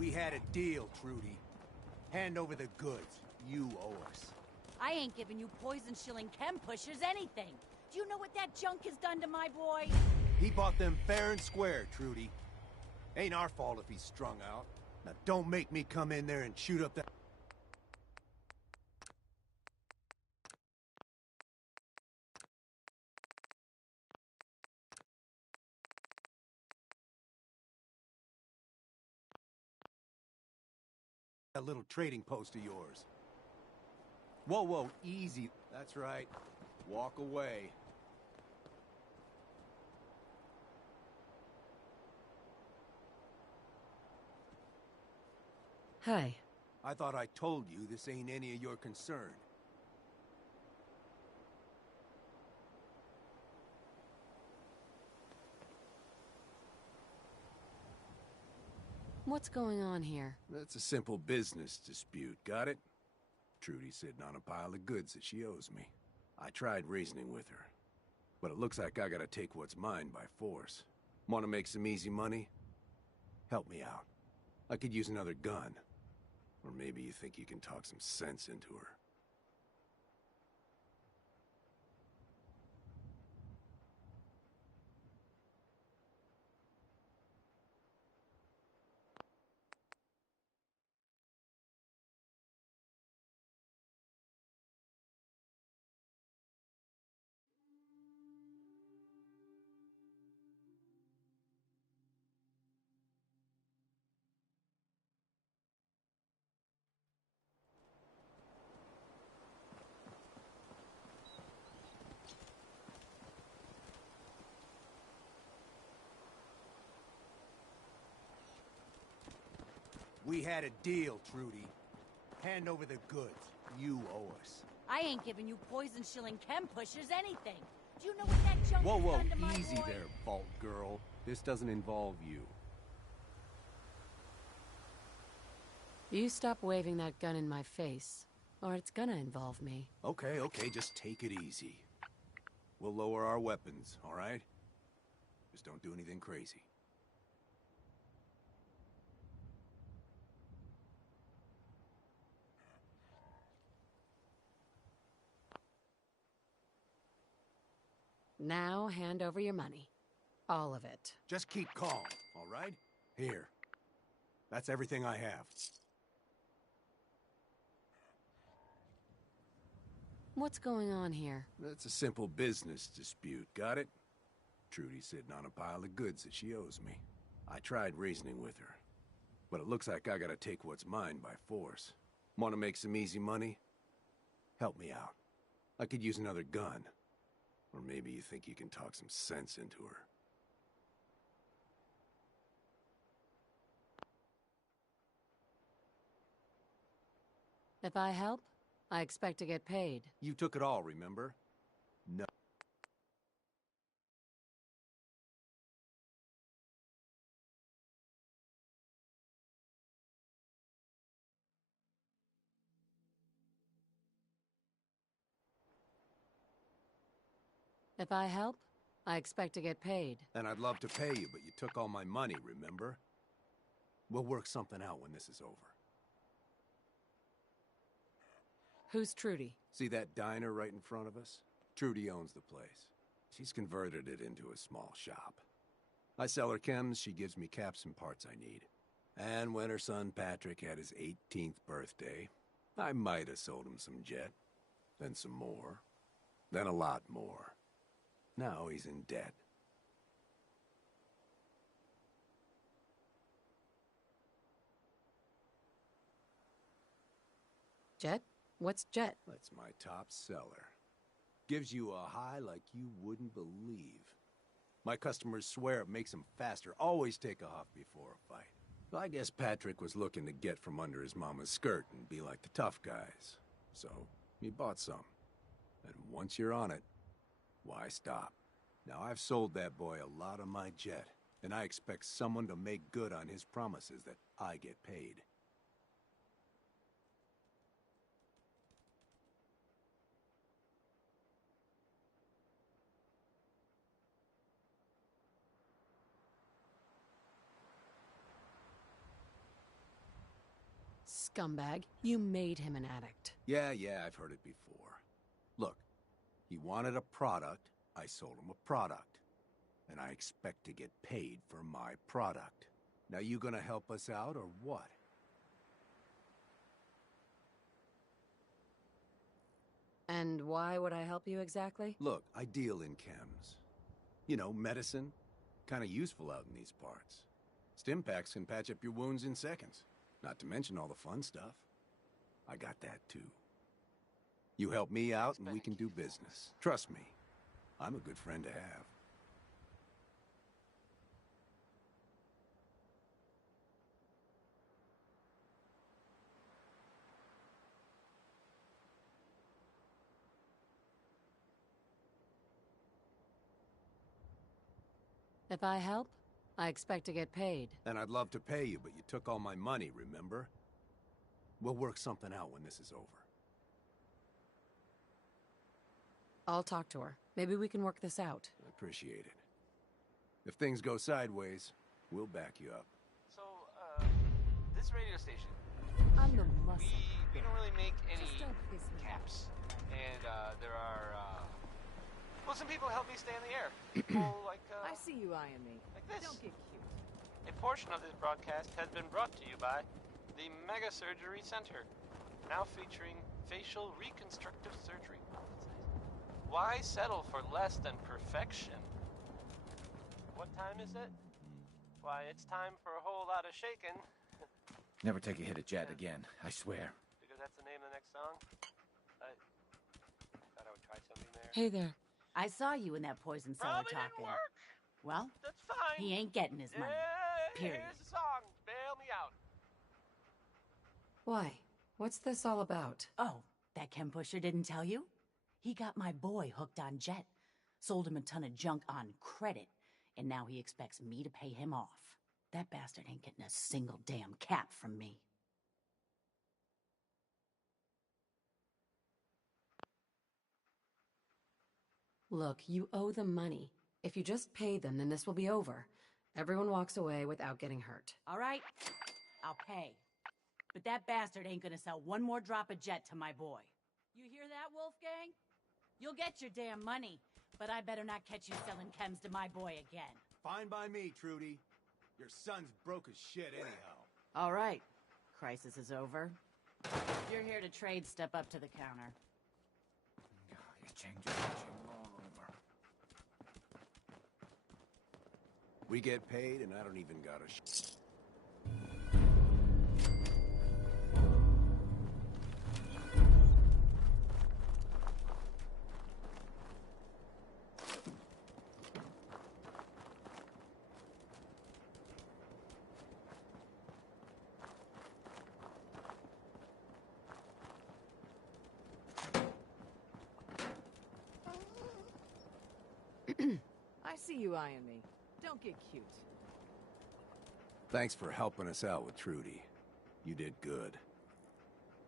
We had a deal, Trudy. Hand over the goods. You owe us. I ain't giving you poison-shilling chem pushers anything. Do you know what that junk has done to my boy? He bought them fair and square, Trudy. Ain't our fault if he's strung out. Now don't make me come in there and shoot up that... that little trading post of yours. Whoa, whoa, easy. That's right. Walk away. Hi. I thought I told you this ain't any of your concern. What's going on here? That's a simple business dispute, got it? Trudy's sitting on a pile of goods that she owes me. I tried reasoning with her, but it looks like I gotta take what's mine by force. Want to make some easy money? Help me out. I could use another gun. Or maybe you think you can talk some sense into her. We had a deal, Trudy. Hand over the goods. You owe us. I ain't giving you poison-shilling chem pushers anything. Do you know what that junk Whoa, has whoa, done to my easy boy? there, Vault Girl. This doesn't involve you. You stop waving that gun in my face, or it's gonna involve me. Okay, okay, just take it easy. We'll lower our weapons, all right? Just don't do anything crazy. Now hand over your money. All of it. Just keep calm, all right? Here. That's everything I have. What's going on here? That's a simple business dispute, got it? Trudy's sitting on a pile of goods that she owes me. I tried reasoning with her, but it looks like I gotta take what's mine by force. Want to make some easy money? Help me out. I could use another gun. Or maybe you think you can talk some sense into her. If I help, I expect to get paid. You took it all, remember? No. If I help, I expect to get paid. And I'd love to pay you, but you took all my money, remember? We'll work something out when this is over. Who's Trudy? See that diner right in front of us? Trudy owns the place. She's converted it into a small shop. I sell her chems, she gives me caps and parts I need. And when her son Patrick had his 18th birthday, I might have sold him some jet. Then some more. Then a lot more. Now he's in debt. Jet? What's Jet? That's my top seller. Gives you a high like you wouldn't believe. My customers swear it makes them faster. Always take a huff before a fight. I guess Patrick was looking to get from under his mama's skirt and be like the tough guys. So, he bought some. And once you're on it, why stop? Now, I've sold that boy a lot of my jet, and I expect someone to make good on his promises that I get paid. scumbag. You made him an addict. Yeah, I've heard it before. Look, he wanted a product, I sold him a product. And I expect to get paid for my product. Now you gonna help us out, or what? And why would I help you exactly? Look, I deal in chems. You know, medicine. Kinda useful out in these parts. Stim packs can patch up your wounds in seconds. Not to mention all the fun stuff. I got that too. You help me out and we can do business. Trust me, I'm a good friend to have. If I help, I expect to get paid. And I'd love to pay you, but you took all my money, remember? We'll work something out when this is over. I'll talk to her. Maybe we can work this out. I appreciate it. If things go sideways, we'll back you up. So, this radio station, I'm the muscle. we don't really make any Just don't piss me off. caps. And, there are, well, some people help me stay in the air. People like, I see you eyeing me. like this. Don't get cute. A portion of this broadcast has been brought to you by the Mega Surgery Center, now featuring facial reconstructive surgery. Why settle for less than perfection? What time is it? Why, it's time for a whole lot of shaking. Never take a hit at Jet again, I swear. Because that's the name of the next song. I thought I would try something there. Hey there. I saw you in that poison cellar Probably talking. didn't work. Well, That's fine. he ain't getting his money. Period. Here's the song. Bail me out. Why? What's this all about? Oh, that chem pusher didn't tell you? He got my boy hooked on Jet. Sold him a ton of junk on credit. And now he expects me to pay him off. That bastard ain't getting a single damn cap from me. Look, you owe them money. If you just pay them, then this will be over. Everyone walks away without getting hurt. All right, I'll pay. But that bastard ain't gonna sell one more drop of Jet to my boy. You hear that, Wolfgang? You'll get your damn money, but I better not catch you selling chems to my boy again. Fine by me, Trudy. Your son's broke as shit anyhow. All right, crisis is over. If you're here to trade, step up to the counter. You change it all over. We get paid and I don't even got a I see you eyeing me. Don't get cute. Thanks for helping us out with Trudy. You did good.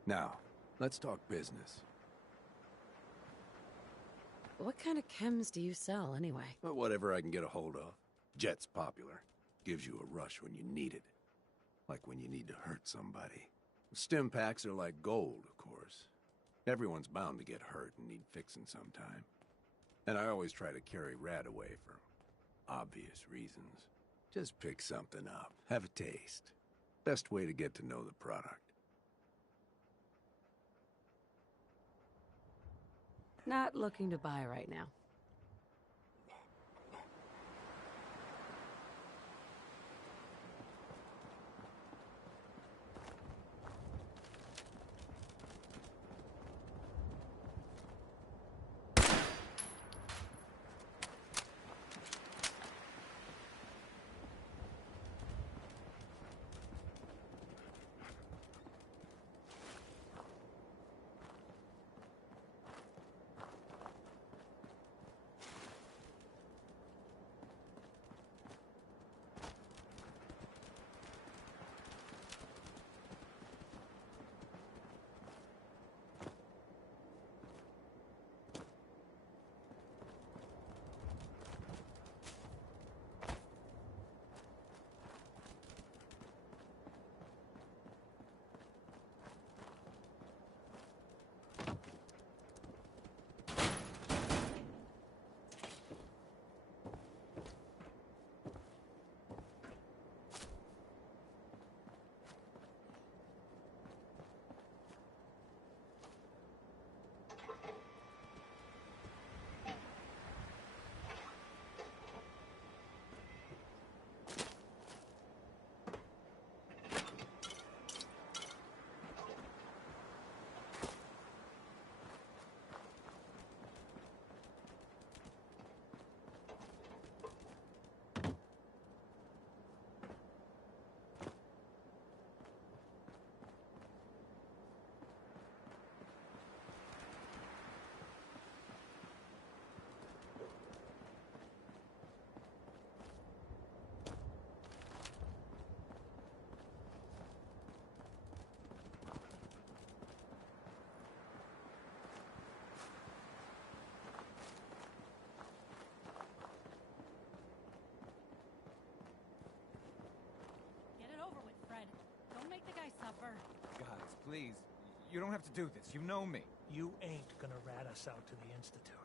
Now, let's talk business. What kind of chems do you sell, anyway? But whatever I can get a hold of. Jet's popular. Gives you a rush when you need it. Like when you need to hurt somebody. Stim packs are like gold, of course. Everyone's bound to get hurt and need fixing sometime. And I always try to carry Rad away for obvious reasons. Just pick something up. Have a taste. Best way to get to know the product. Not looking to buy right now. please. You don't have to do this. You know me. You ain't gonna rat us out to the Institute.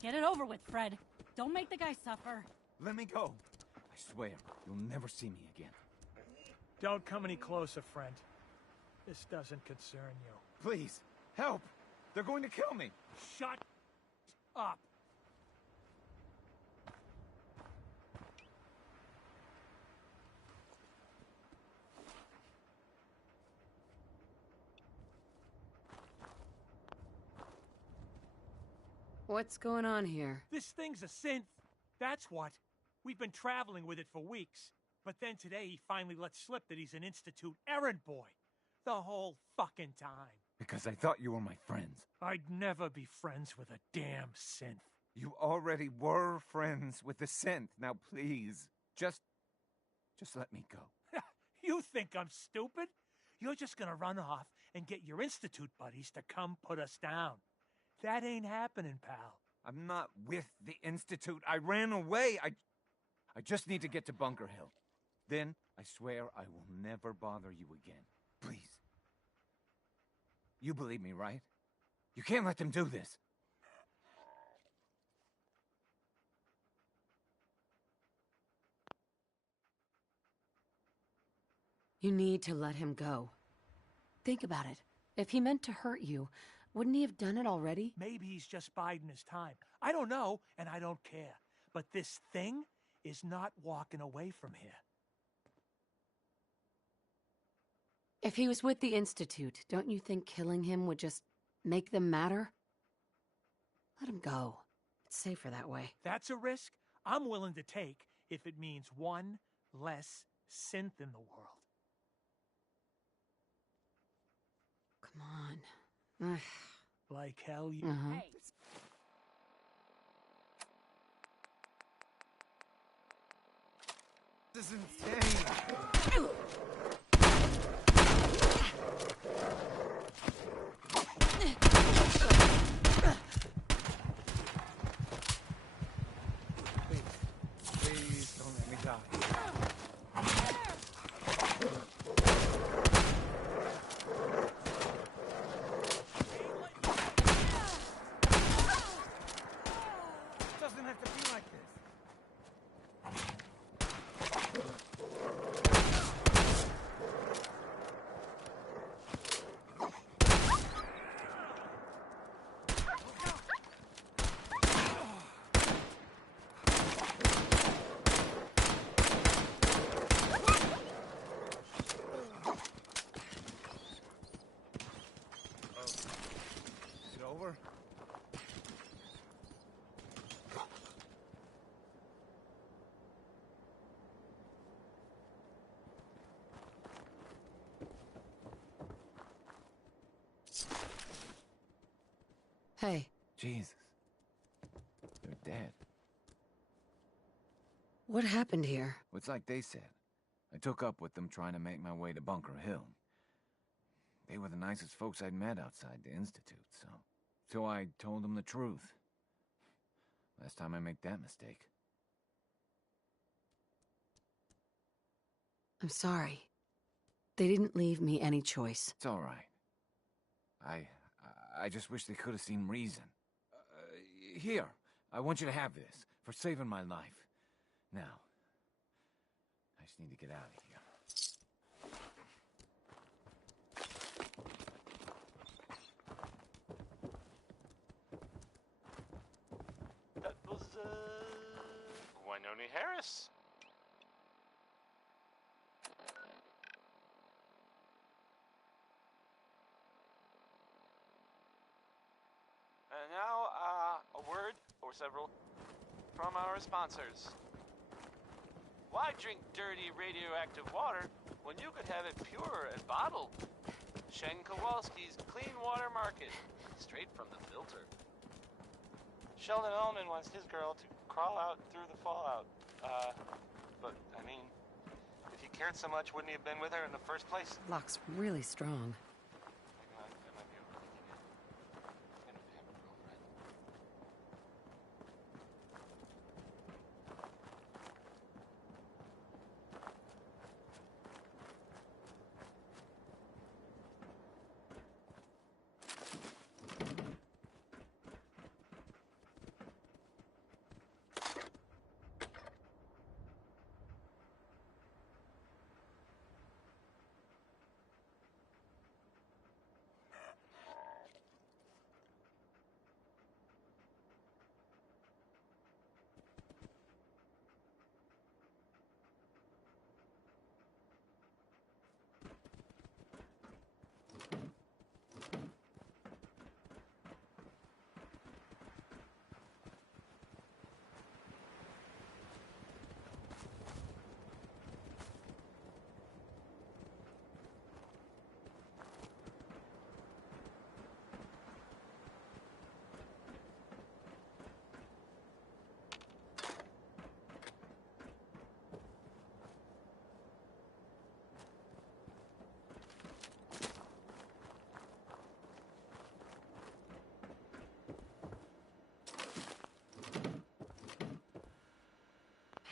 Get it over with, Fred. Don't make the guy suffer. Let me go. I swear, you'll never see me again. Don't come any closer, friend. This doesn't concern you. Please, help! They're going to kill me! Shut up! What's going on here? This thing's a synth. That's what. We've been traveling with it for weeks. But then today he finally let slip that he's an Institute errand boy. The whole fucking time. Because I thought you were my friends. I'd never be friends with a damn synth. You already were friends with the synth. Now please, just let me go. You think I'm stupid? You're just gonna run off and get your Institute buddies to come put us down. That ain't happening, pal. I'm not with the Institute. I ran away. I just need to get to Bunker Hill. Then, I swear I will never bother you again. Please. You believe me, right? You can't let them do this. You need to let him go. Think about it. If he meant to hurt you, wouldn't he have done it already? Maybe he's just biding his time. I don't know, and I don't care. But this thing is not walking away from here. If he was with the Institute, don't you think killing him would just make them matter? Let him go. It's safer that way. That's a risk I'm willing to take if it means one less synth in the world. Come on. Like hell you... Hey. This is insane. Please don't let me die. It doesn't have to be like this. Is it over? Hey, Jesus. They're dead. what happened here? It's like they said. I took up with them trying to make my way to Bunker Hill. They were the nicest folks I'd met outside the Institute, so I told them the truth. Last time I make that mistake. I'm sorry. They didn't leave me any choice. It's all right. I just wish they could have seen reason. Here, I want you to have this, for saving my life. Now, I just need to get out of here. That was, Winona Harris. And now, a word, or several, from our sponsors. Why drink dirty radioactive water when you could have it pure and bottled? Shen Kowalski's Clean Water Market, straight from the filter. Sheldon Ellman wants his girl to crawl out through the fallout. But, I mean, if he cared so much, wouldn't he have been with her in the first place? Lock's really strong. I might be overthinking it. He's gonna have a girlfriend.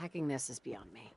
Hacking this is beyond me.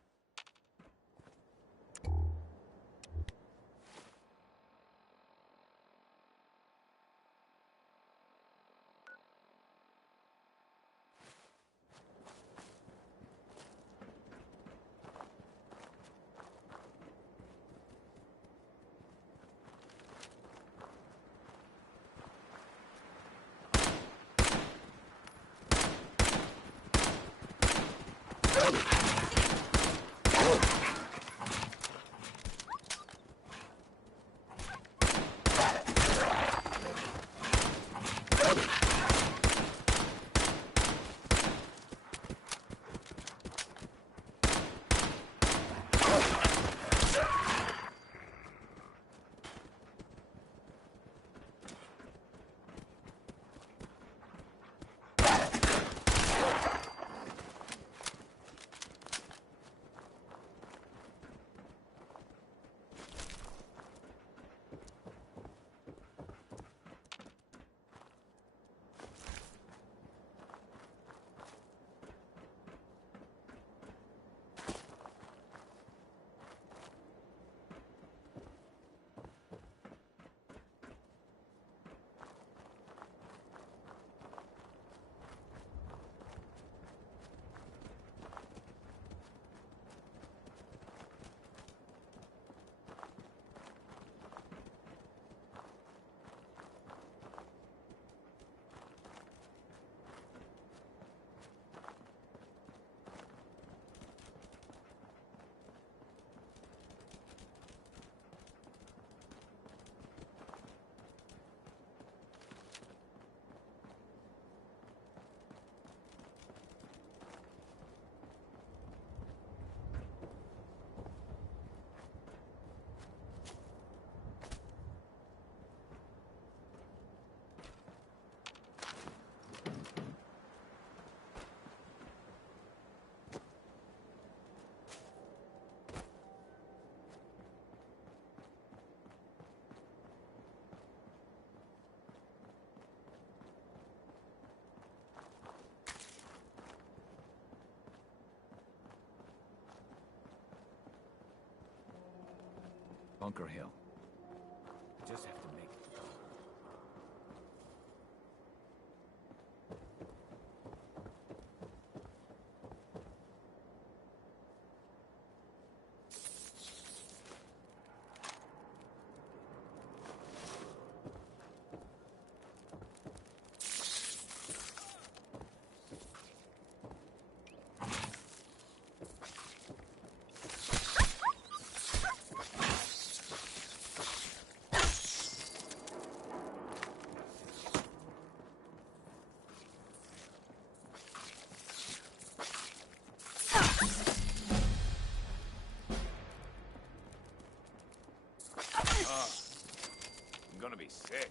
Bunker Hill. Just have to make it. I'm gonna be sick.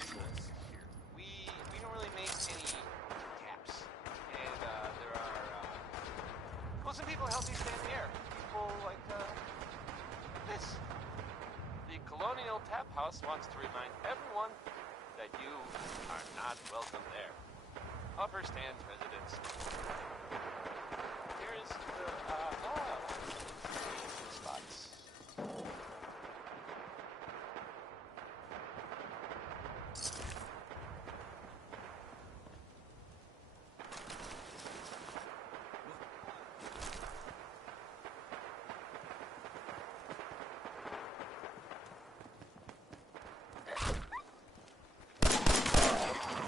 Craigslist. We don't really make any caps, and there are well, some people help me stay in the air. People like this. The Colonial Tap House wants to remind everyone that you are not welcome there. Upper Stands residents. Here is the spots.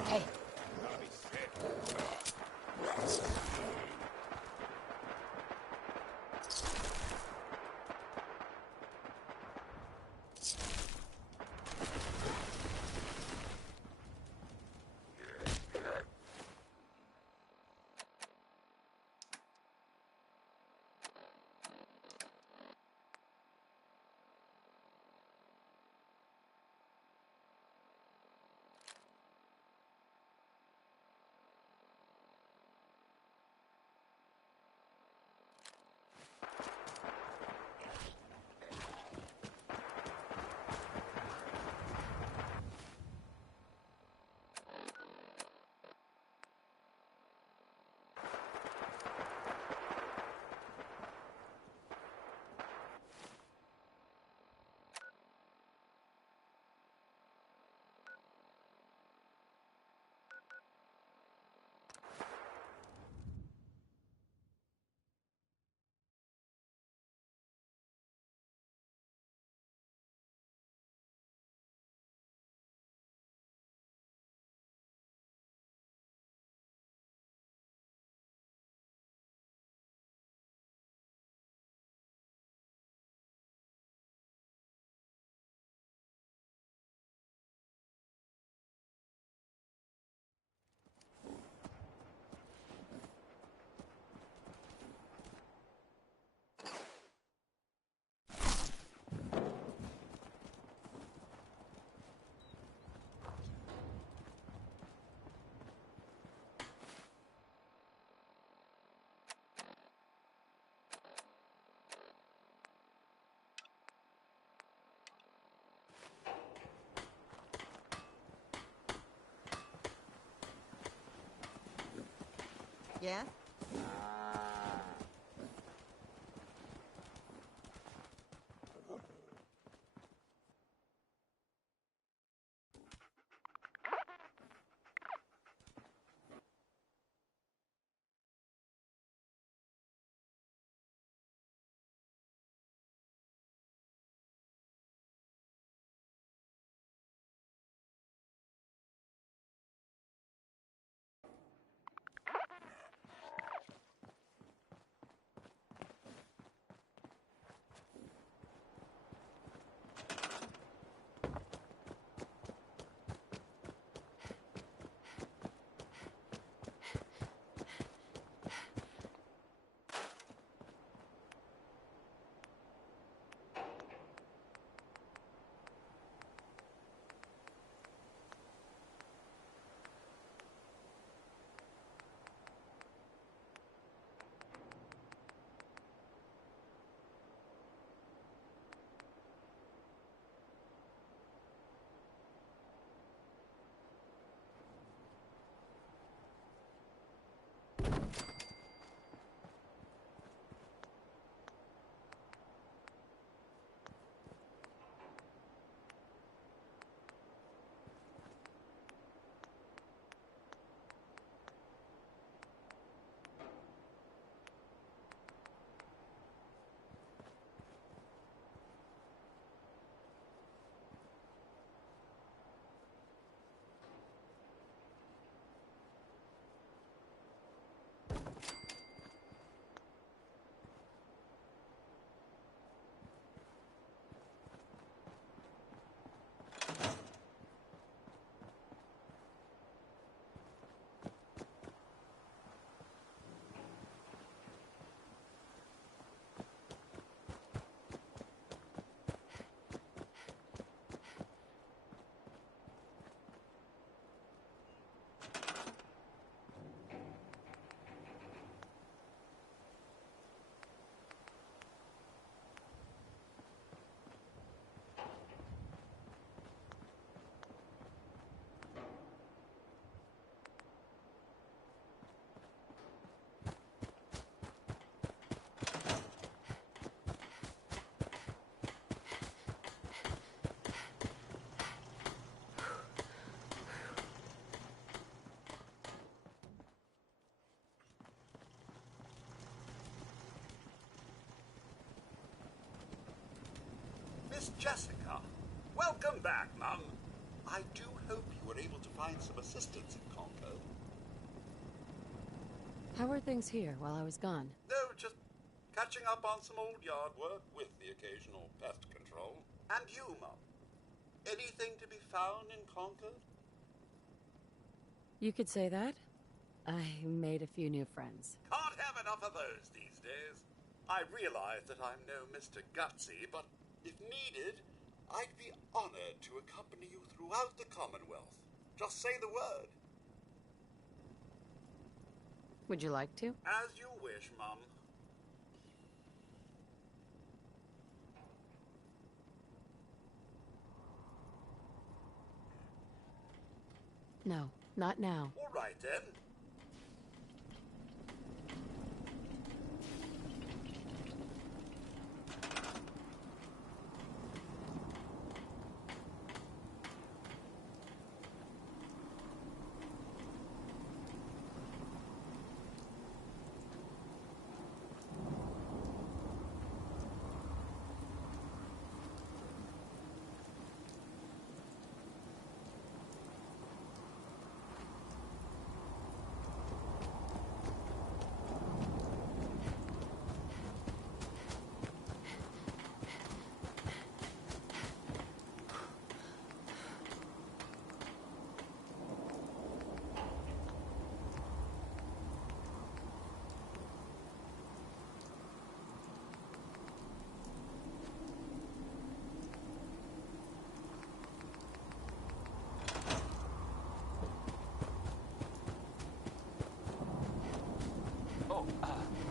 Hey, Yeah? Jessica, welcome back, Mum. I do hope you were able to find some assistance in Concord. How are things here while I was gone? No, just catching up on some old yard work with the occasional pest control. And you, Mum? Anything to be found in Concord? You could say that. I made a few new friends. Can't have enough of those these days. I realize that I'm no Mr. Gutsy, but if needed, I'd be honored to accompany you throughout the Commonwealth. Just say the word. Would you like to? As you wish, Mum. No, not now. All right, then.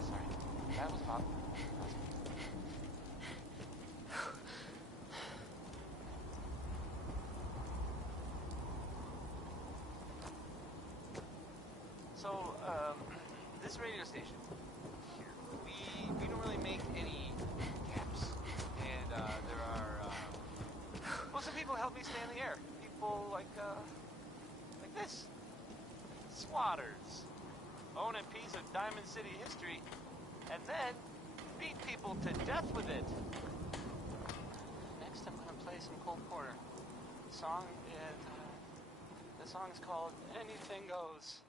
Sorry. That was hot. So, this radio station, we don't really make any caps. And, there are, well, some people help me stay in the air. People like this. Swatters. Own a piece of Diamond City history, and then beat people to death with it. Next, I'm gonna play some Cole Porter. The song is called "Anything Goes."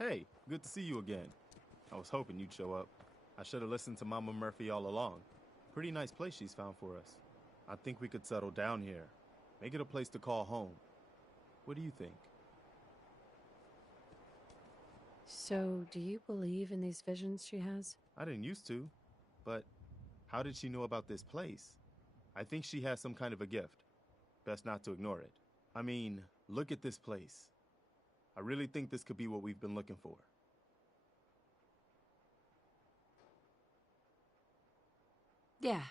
Hey, good to see you again. I was hoping you'd show up. I should have listened to Mama Murphy all along. Pretty nice place she's found for us. I think we could settle down here. Make it a place to call home. What do you think? So, do you believe in these visions she has? I didn't used to, but how did she know about this place? I think she has some kind of a gift. Best not to ignore it. I mean, look at this place. I really think this could be what we've been looking for. Yeah,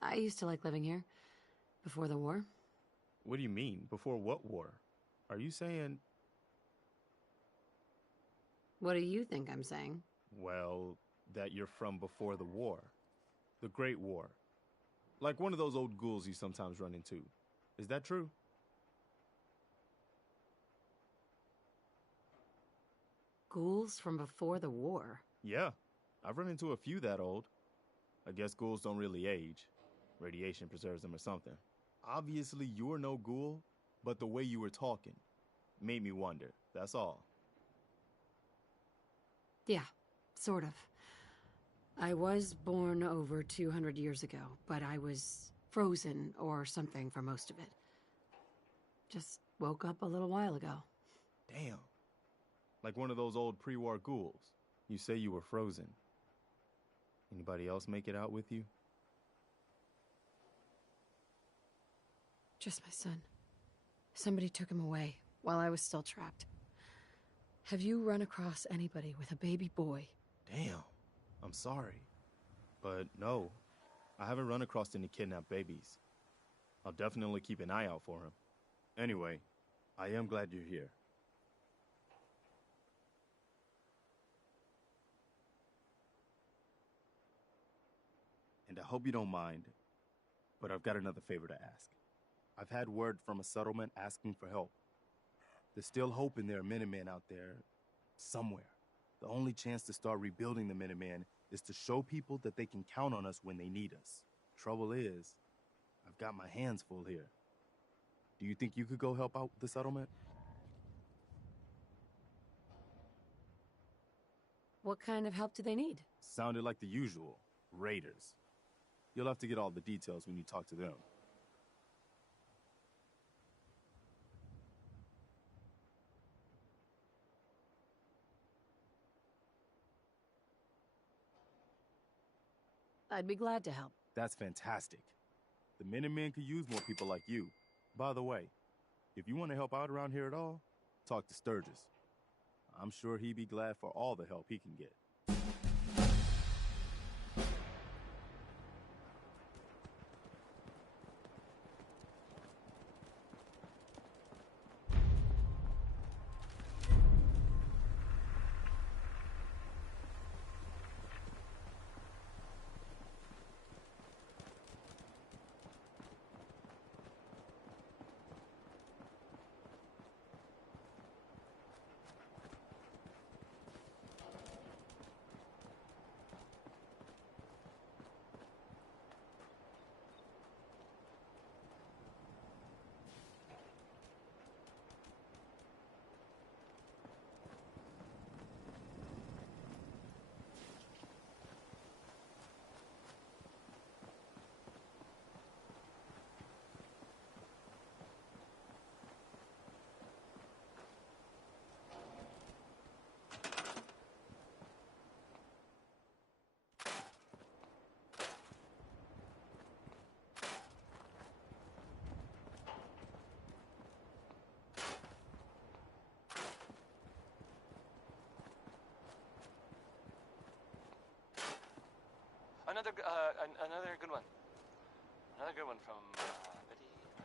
I used to like living here. Before the war. What do you mean? Before what war? Are you saying... What do you think I'm saying? Well, that you're from before the war. The Great War. Like one of those old ghouls you sometimes run into. Is that true? Ghouls from before the war? Yeah, I've run into a few that old. I guess ghouls don't really age. Radiation preserves them or something. Obviously, you're no ghoul, but the way you were talking made me wonder, that's all. Yeah, sort of. I was born over 200 years ago, but I was frozen or something for most of it. Just woke up a little while ago. Damn. Like one of those old pre-war ghouls. You say you were frozen. Anybody else make it out with you? Just my son. Somebody took him away while I was still trapped. Have you run across anybody with a baby boy? Damn. I'm sorry. But no, I haven't run across any kidnapped babies. I'll definitely keep an eye out for him. Anyway, I am glad you're here. And I hope you don't mind, but I've got another favor to ask. I've had word from a settlement asking for help. There's still hope in there are Minutemen out there, somewhere. The only chance to start rebuilding the Minutemen is to show people that they can count on us when they need us. Trouble is, I've got my hands full here. Do you think you could go help out the settlement? What kind of help do they need? Sounded like the usual. Raiders. You'll have to get all the details when you talk to them. I'd be glad to help. That's fantastic. The Minutemen could use more people like you. By the way, if you want to help out around here at all, talk to Sturgis. I'm sure he'd be glad for all the help he can get. Another good one. Another good one from Betty Martin.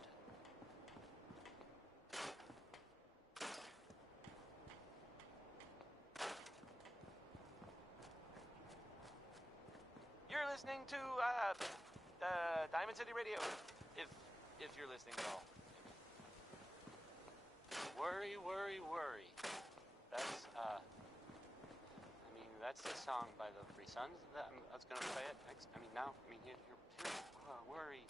You're listening to Diamond City Radio, if you're listening at all. Worry, worry, worry. That's the song by the Free Sons. I was gonna play it next. Here's worry.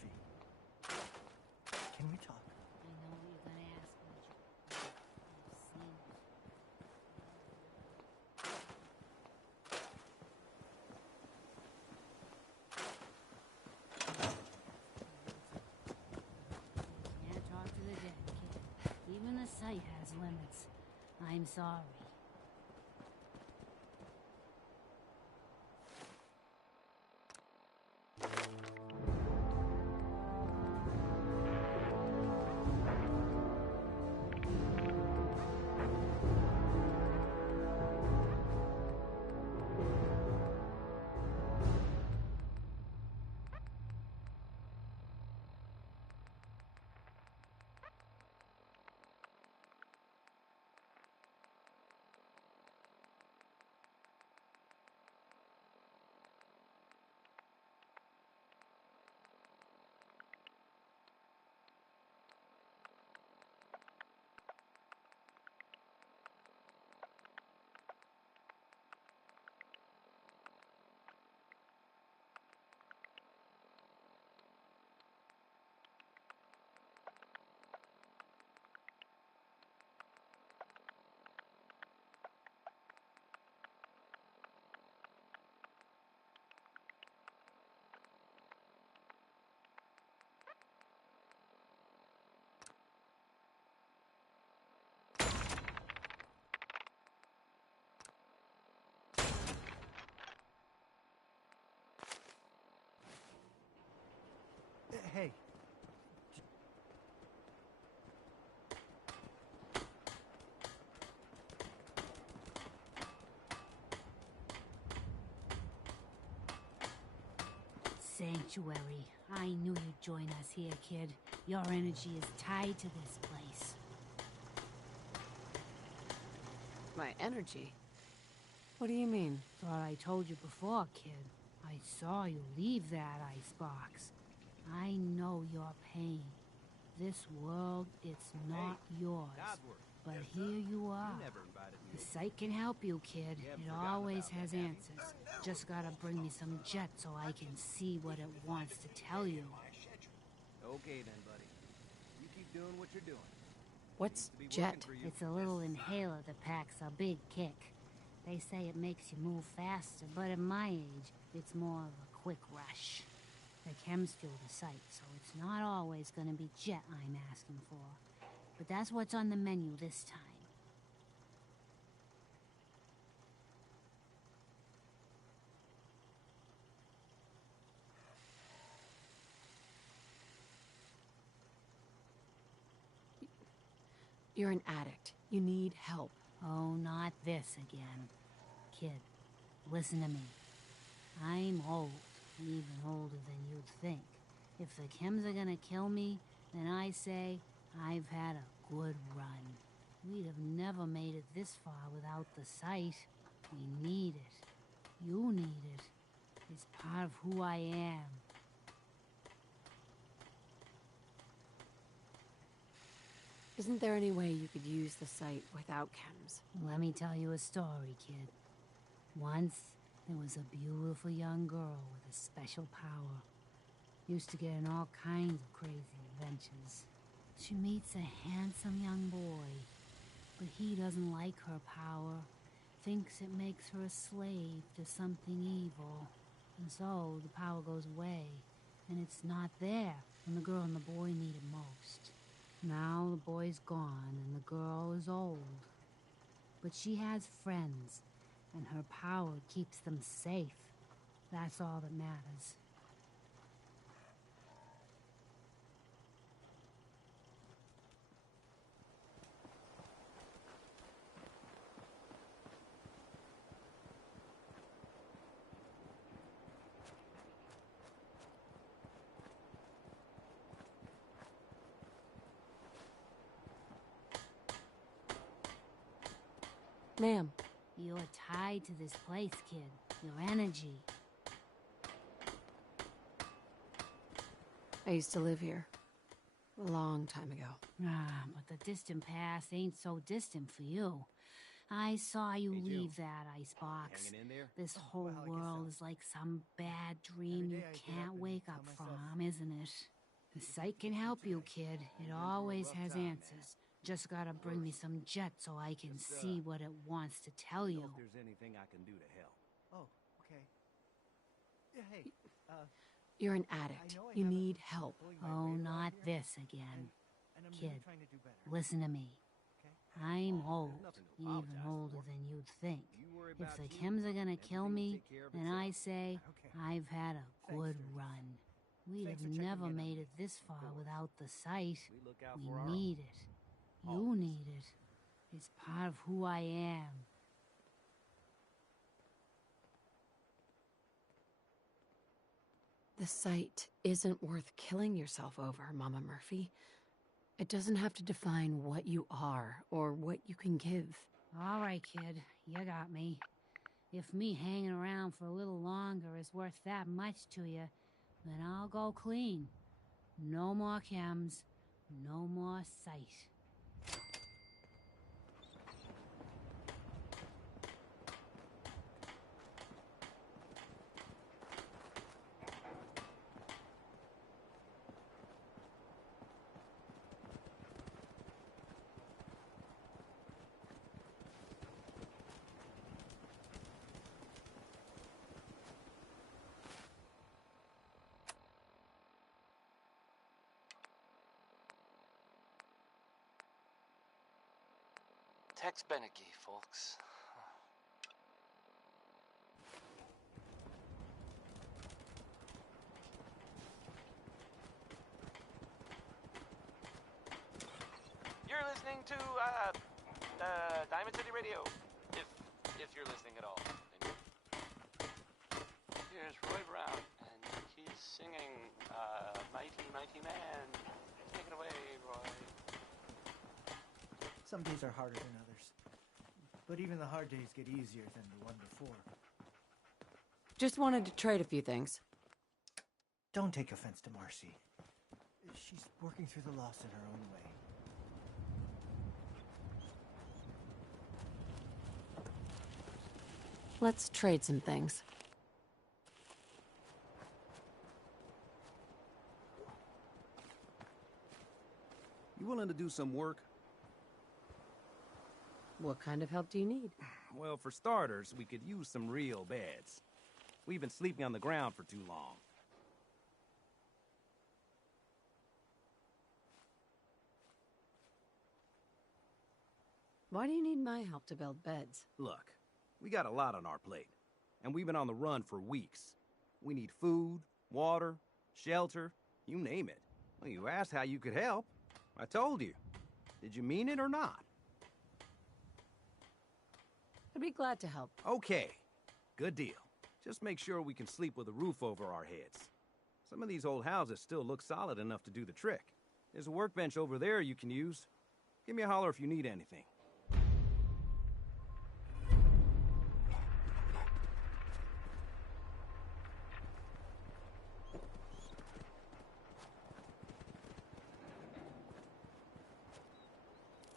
coffee. Can we talk? I know what you're gonna ask, but I've seen it. Can't talk to the dead, kid. Even the sight has limits. I'm sorry. Hey. Sanctuary. I knew you'd join us here, kid. Your energy is tied to this place. My energy? What do you mean? Thought I told you before, kid. I saw you leave that icebox. I know your pain. This world, it's not yours. But here you are. The site can help you, kid. It always has answers. Just gotta bring me some jet so I can see what it wants to tell you. Okay then, buddy. You keep doing what you're doing. What's jet? It's a little inhaler that packs a big kick. They say it makes you move faster, but at my age, it's more of a quick rush. The chems fuel the site, so it's not always gonna be jet I'm asking for. But that's what's on the menu this time. You're an addict. You need help. Oh, not this again. Kid, listen to me. I'm old, even older than you'd think. If the chems are gonna kill me, then I say I've had a good run. We'd have never made it this far without the site. We need it. You need it. It's part of who I am. Isn't there any way you could use the site without chems? Let me tell you a story, kid. Once, there was a beautiful young girl with a special power. Used to get in all kinds of crazy adventures. She meets a handsome young boy, but he doesn't like her power, thinks it makes her a slave to something evil. And so the power goes away, and it's not there when the girl and the boy need it most. Now the boy's gone and the girl is old. But she has friends, and her power keeps them safe. That's all that matters. Ma'am. You're tied to this place, kid. Your energy. I used to live here. A long time ago. Ah, but the distant past ain't so distant for you. I saw you Hey, Jill. leave that icebox. Hanging in there? This whole well, I guess world so. is like some bad dream Every you day I get can't up and wake tell up myself, from, isn't it? The site can help you, kid. It through a always rough has time, man. answers. Just gotta bring me some jet so I can Just, see what it wants to tell know you. if there's anything I can do to help. Oh, okay. Yeah, hey, You're an I addict. know I You haven't need been help. pulling my Oh, weight around not here, this again. and I'm really Kid, trying to do better. listen to me. Okay? I'm old, nothing to even apologize older for. than you'd think. You worry If about the you, chems are gonna and kill everything will me, take care of then itself. I say Okay. I've had a Thanks, good Sturgis. run. We'd Thanks have for checking never in on made me. it this far course. without the site. We look out We for our need it. You Always. need it. It's part of who I am. The site isn't worth killing yourself over, Mama Murphy. It doesn't have to define what you are or what you can give. All right, kid. You got me. If me hanging around for a little longer is worth that much to you, then I'll go clean. No more chems. No more sight. Tex Beneke, folks. You're listening to Diamond City Radio, if you're listening at all. Here's Roy Brown, and he's singing "Mighty Mighty Man." Take it away, Roy. Some days are harder than others. But even the hard days get easier than the one before. Just wanted to trade a few things. Don't take offense to Marcy. She's working through the loss in her own way. Let's trade some things. You willing to do some work? What kind of help do you need? Well, for starters, we could use some real beds. We've been sleeping on the ground for too long. Why do you need my help to build beds? Look, we got a lot on our plate, and we've been on the run for weeks. We need food, water, shelter, you name it. Well, you asked how you could help. I told you. Did you mean it or not? I'd be glad to help. Okay, good deal. Just make sure we can sleep with a roof over our heads. Some of these old houses still look solid enough to do the trick. There's a workbench over there you can use. Give me a holler if you need anything.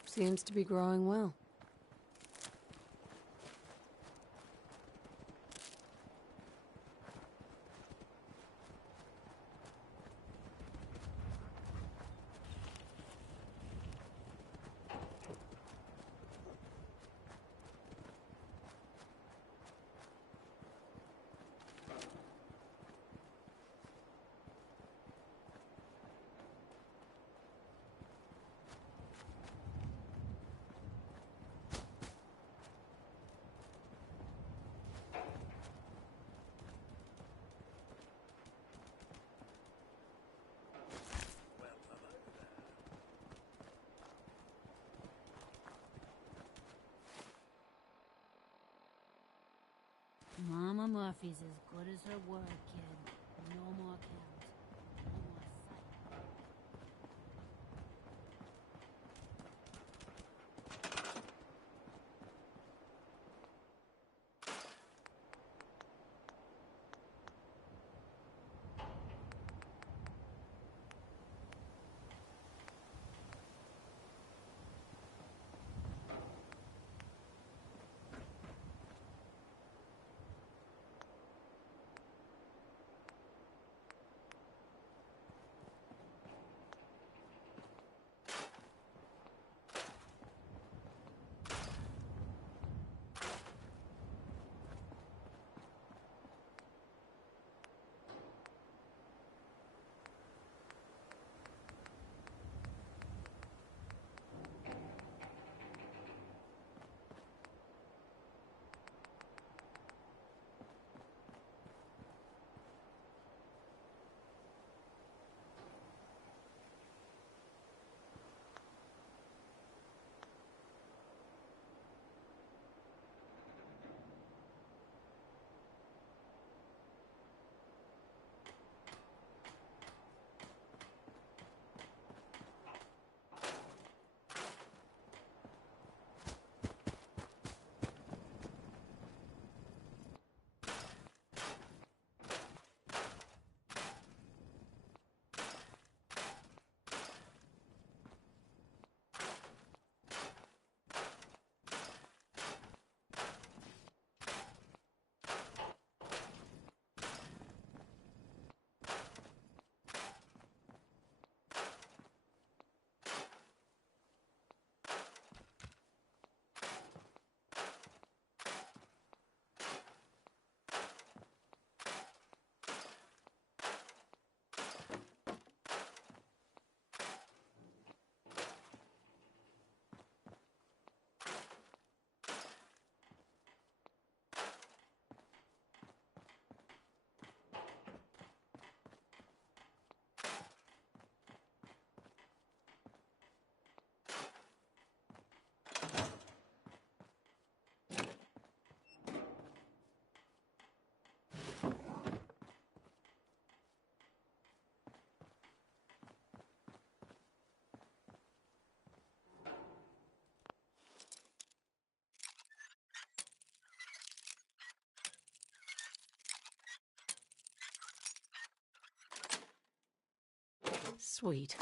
Seems to be growing well. Mama Murphy's as good as her word, kid. No more chems. No more sight. Sweet.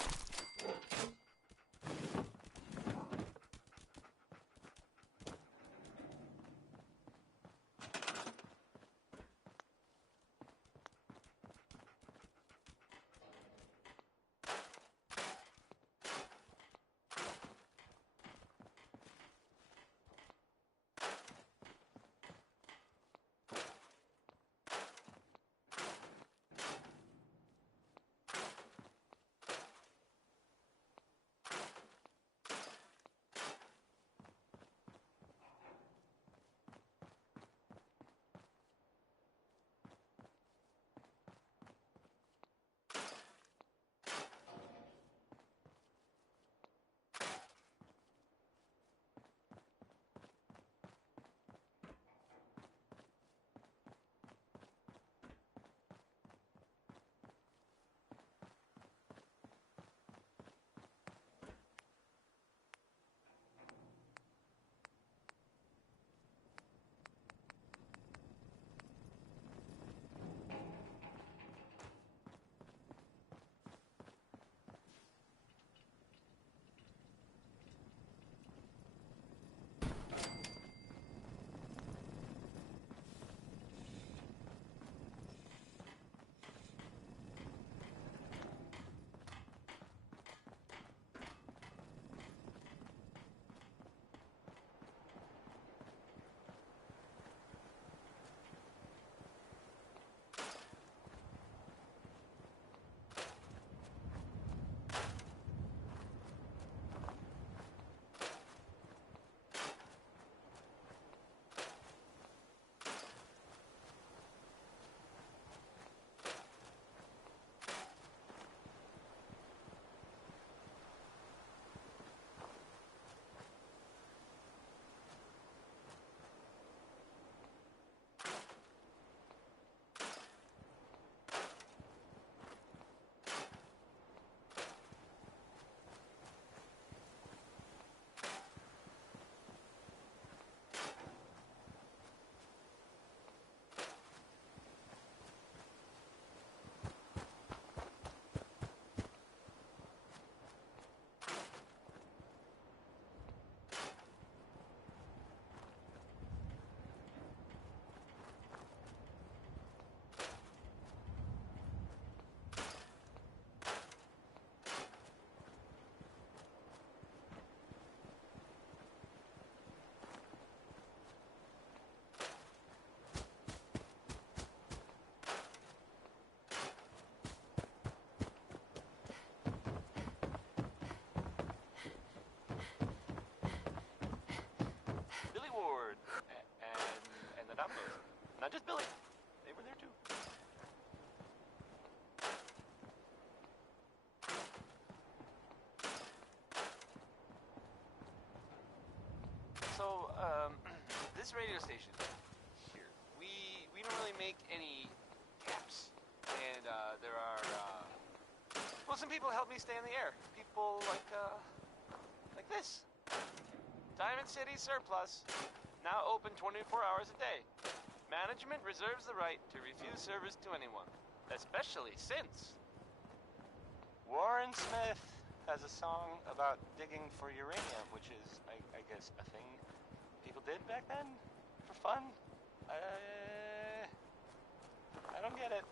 Not just Billy. They were there too. So, this radio station here, we don't really make any caps. And, there are, well, some people help me stay in the air. People like this. Diamond City Surplus, now open 24 hours a day. Management reserves the right to refuse service to anyone, especially since Warren Smith has a song about digging for uranium, which is, I guess, a thing people did back then for fun. I don't get it.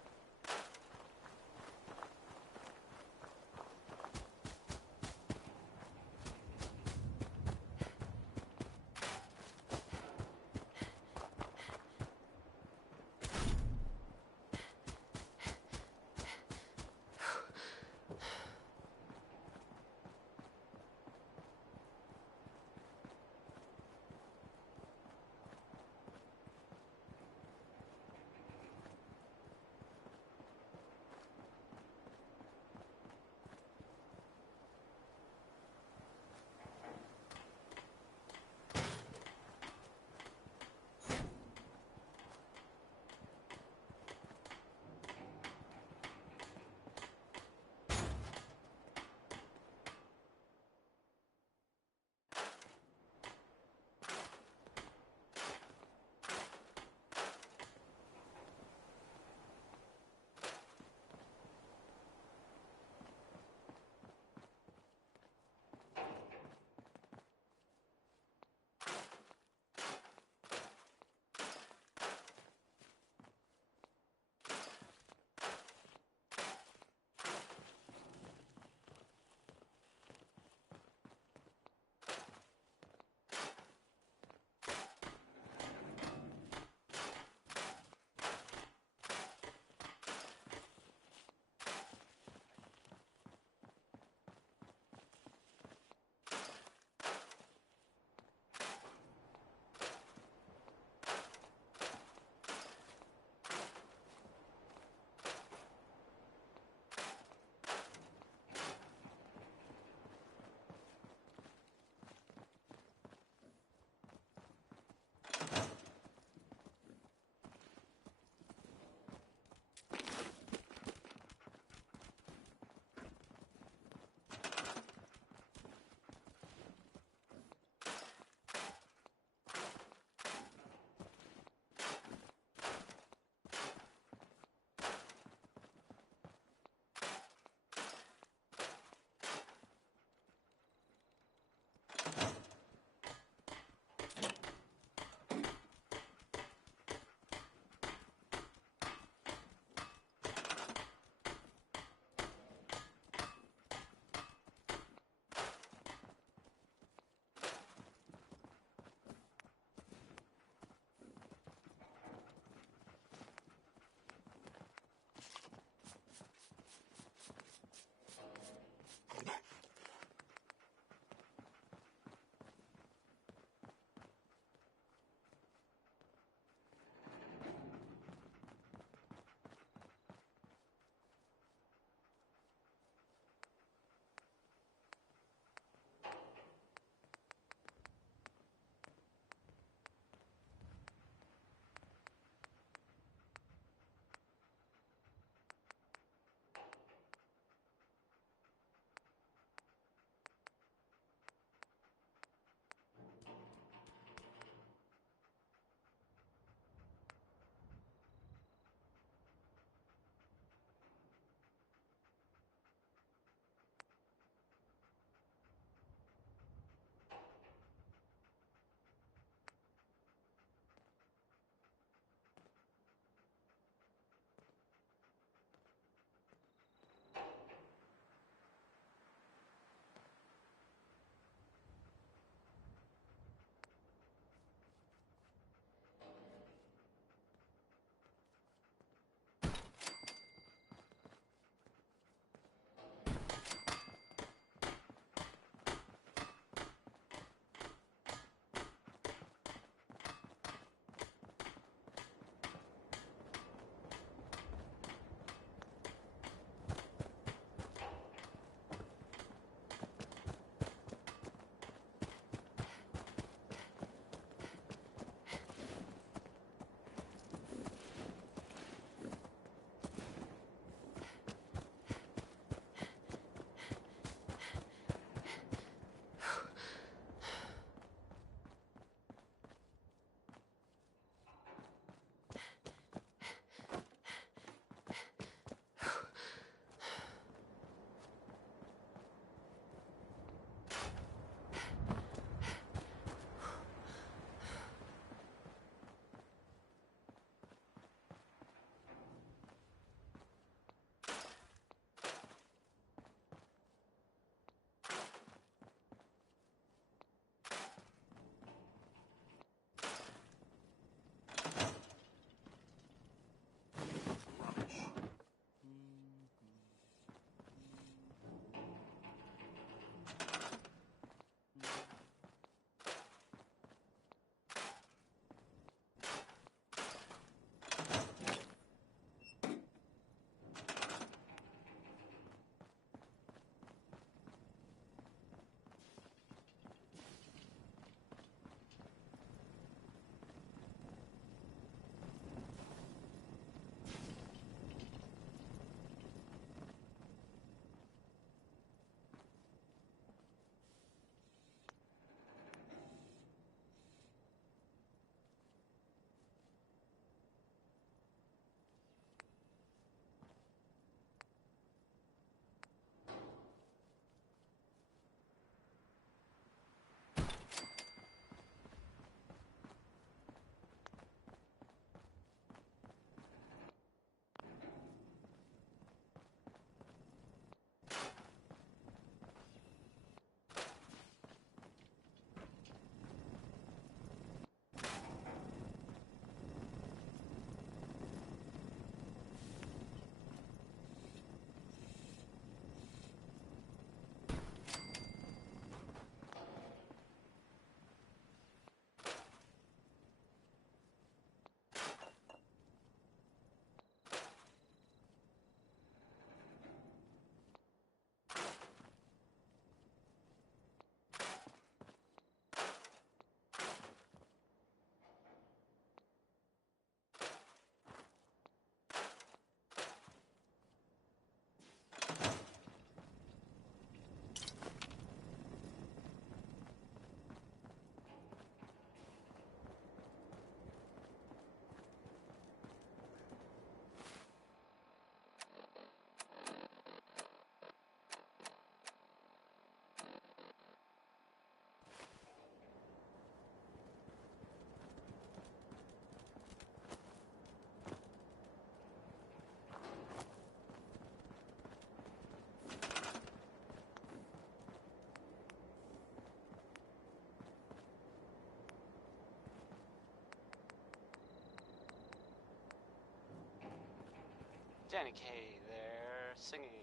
Danny Kaye there singing.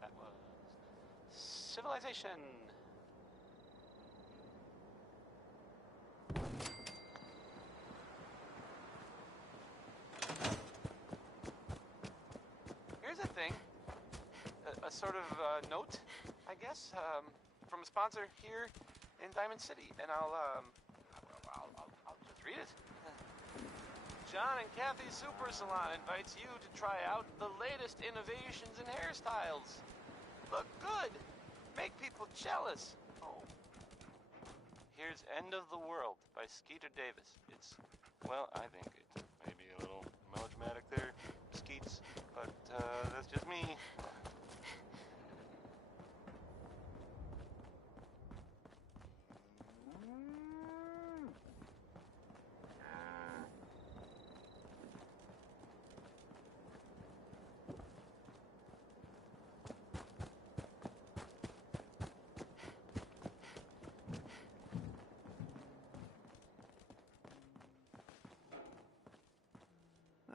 That was Civilization. Here's a thing. A sort of note, I guess, from a sponsor here in Diamond City, and I'll just read it. John and Kathy's Super Salon invites you to try out the latest innovations in hairstyles. Look good. Make people jealous. Oh. Here's End of the World by Skeeter Davis. It's, well, I think it's maybe a little melodramatic there, Skeets, but that's just me.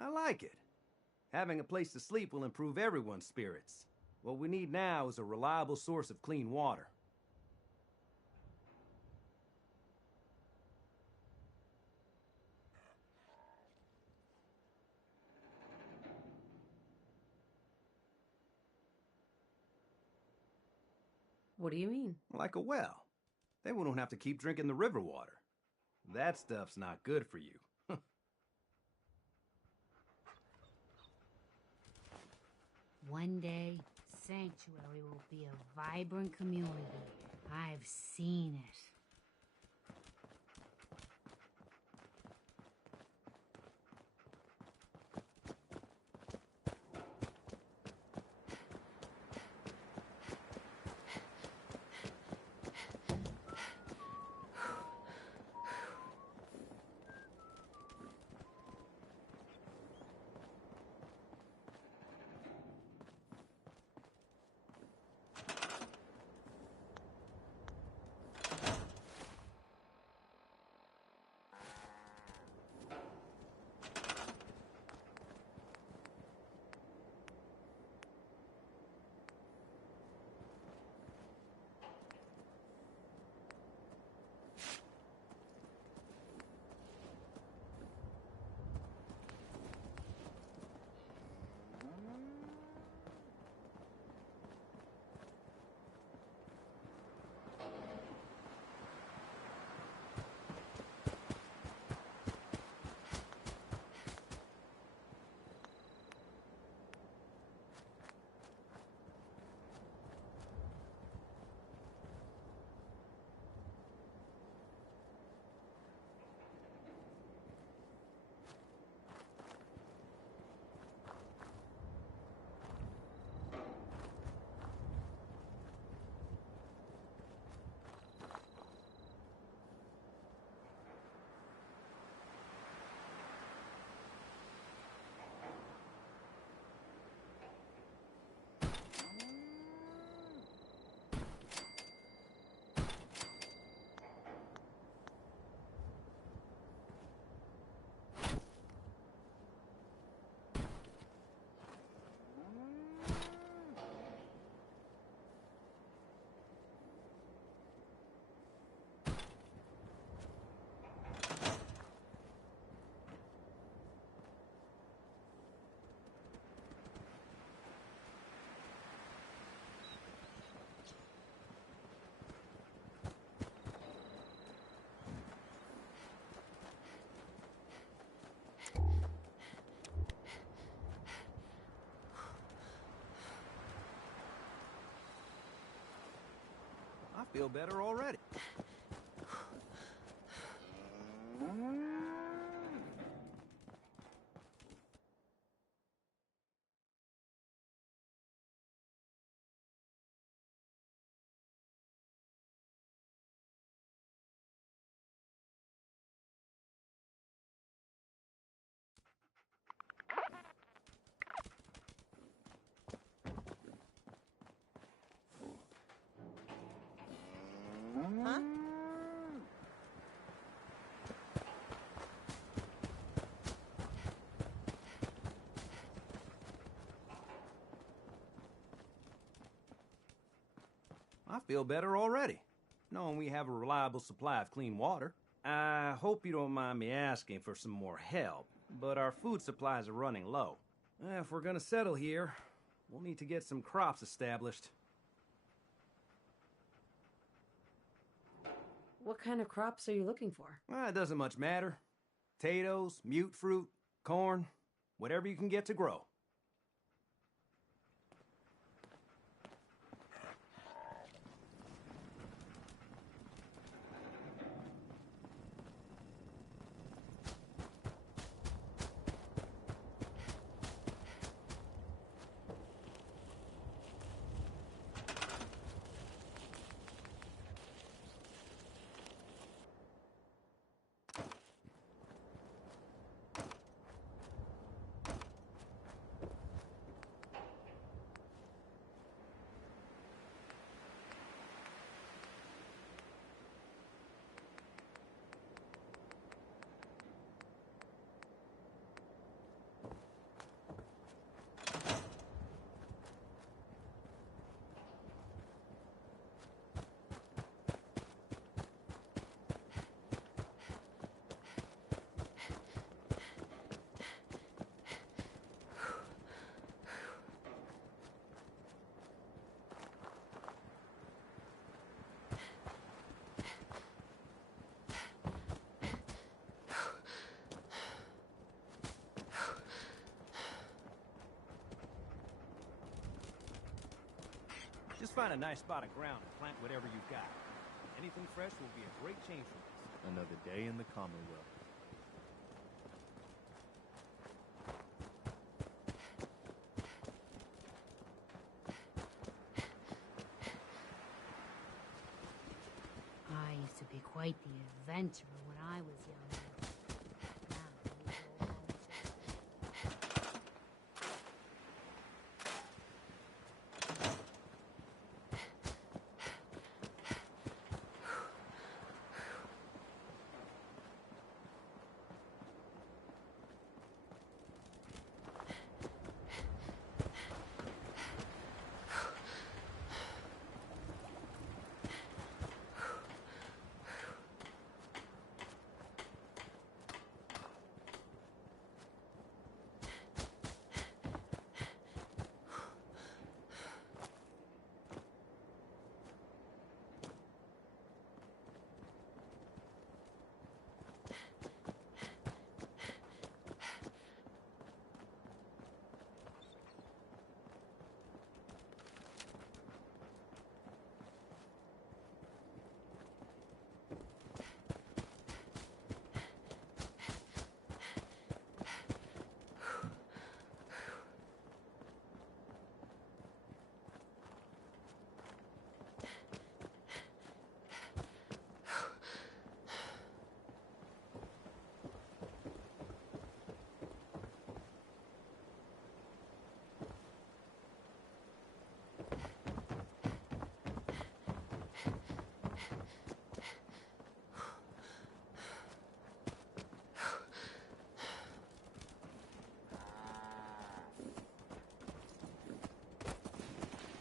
I like it. Having a place to sleep will improve everyone's spirits. What we need now is a reliable source of clean water. What do you mean? Like a well. Then we don't have to keep drinking the river water. That stuff's not good for you. One day, Sanctuary will be a vibrant community. I've seen it. I feel better already. Huh? I feel better already, knowing we have a reliable supply of clean water. I hope you don't mind me asking for some more help, but our food supplies are running low. If we're gonna settle here, we'll need to get some crops established. What kind of crops are you looking for? It doesn't much matter. Potatoes, mute fruit, corn, whatever you can get to grow. Just find a nice spot of ground and plant whatever you've got. Anything fresh will be a great change from this. Another day in the Commonwealth. I used to be quite the adventurer when I was younger. Now, we go home to-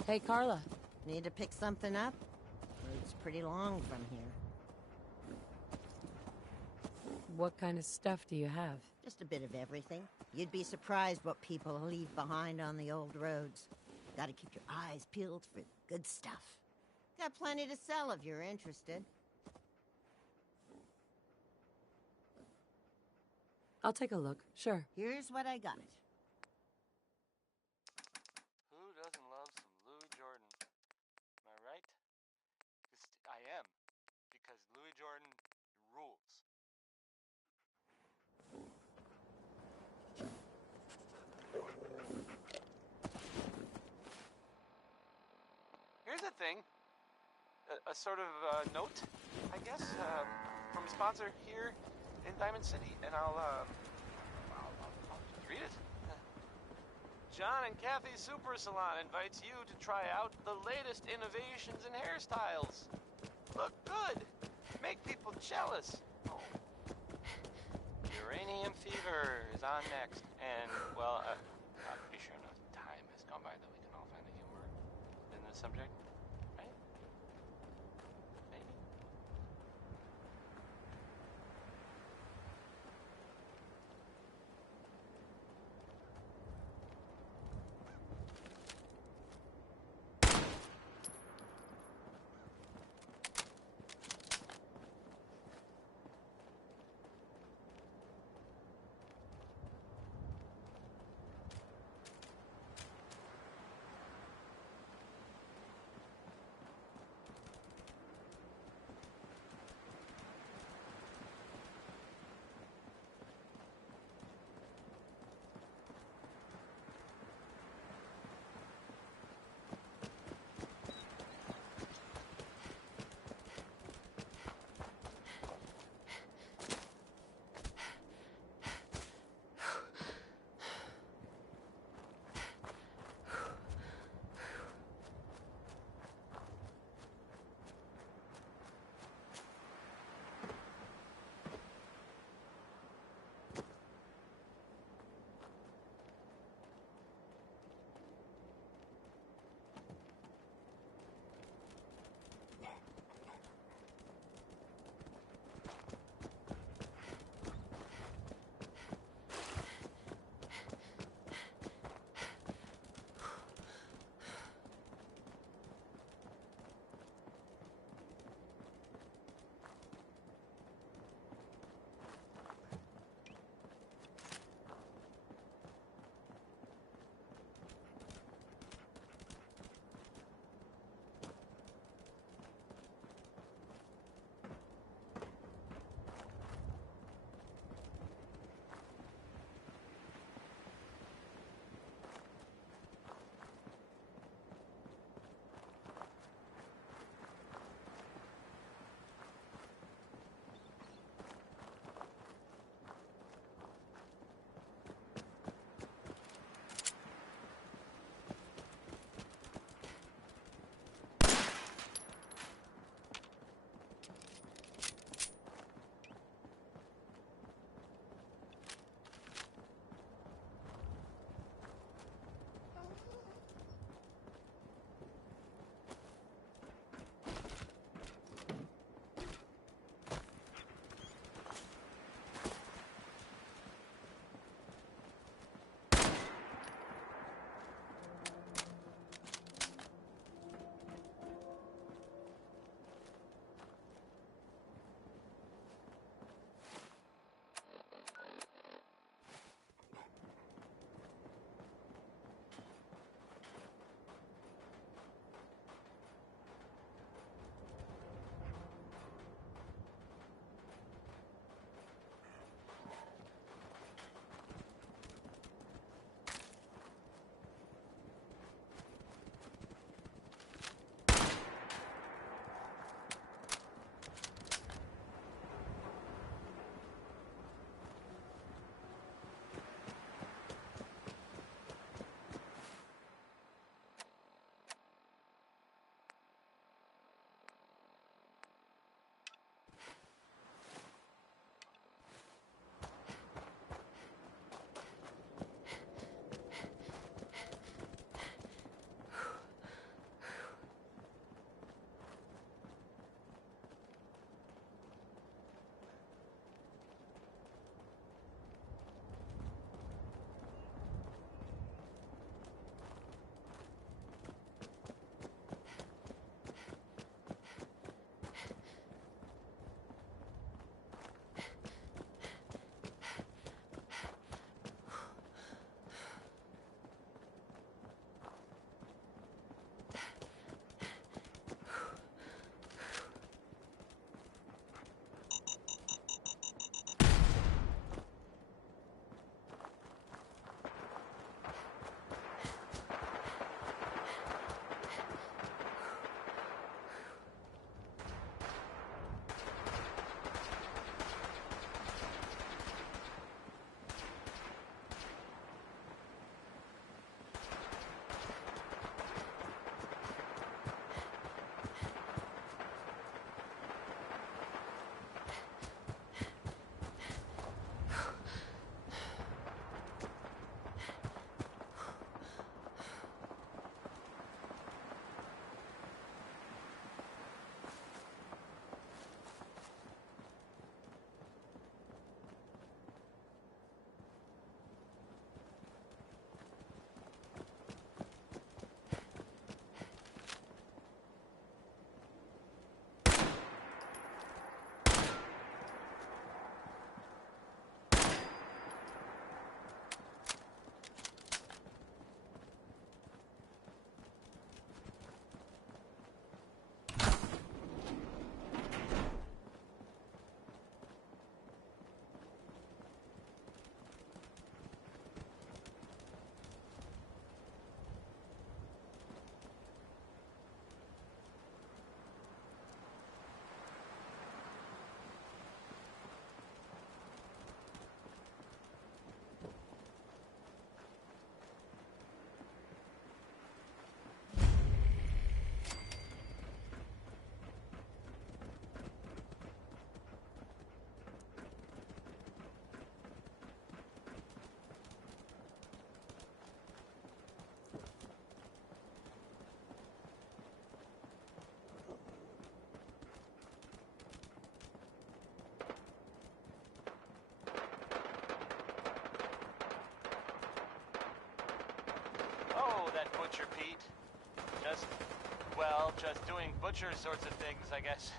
Hey, Carla. Need to pick something up? Road's pretty long from here. What kind of stuff do you have? Just a bit of everything. You'd be surprised what people leave behind on the old roads. Gotta keep your eyes peeled for good stuff. Got plenty to sell if you're interested. I'll take a look, sure. Here's what I got. Who doesn't love some Louis Jordan? Am I right? I am. Because Louis Jordan rules. Here's the thing. A sort of note, I guess, from a sponsor here in Diamond City, and I'll just read it. John and Kathy's Super Salon invites you to try out the latest innovations in hairstyles. Look good. Make people jealous. Oh. Uranium fever is on next, and, well, I'm pretty sure enough time has gone by that we can all find the humor in this subject, right? butcher, Pete. Just, well, just doing butcher sorts of things, I guess.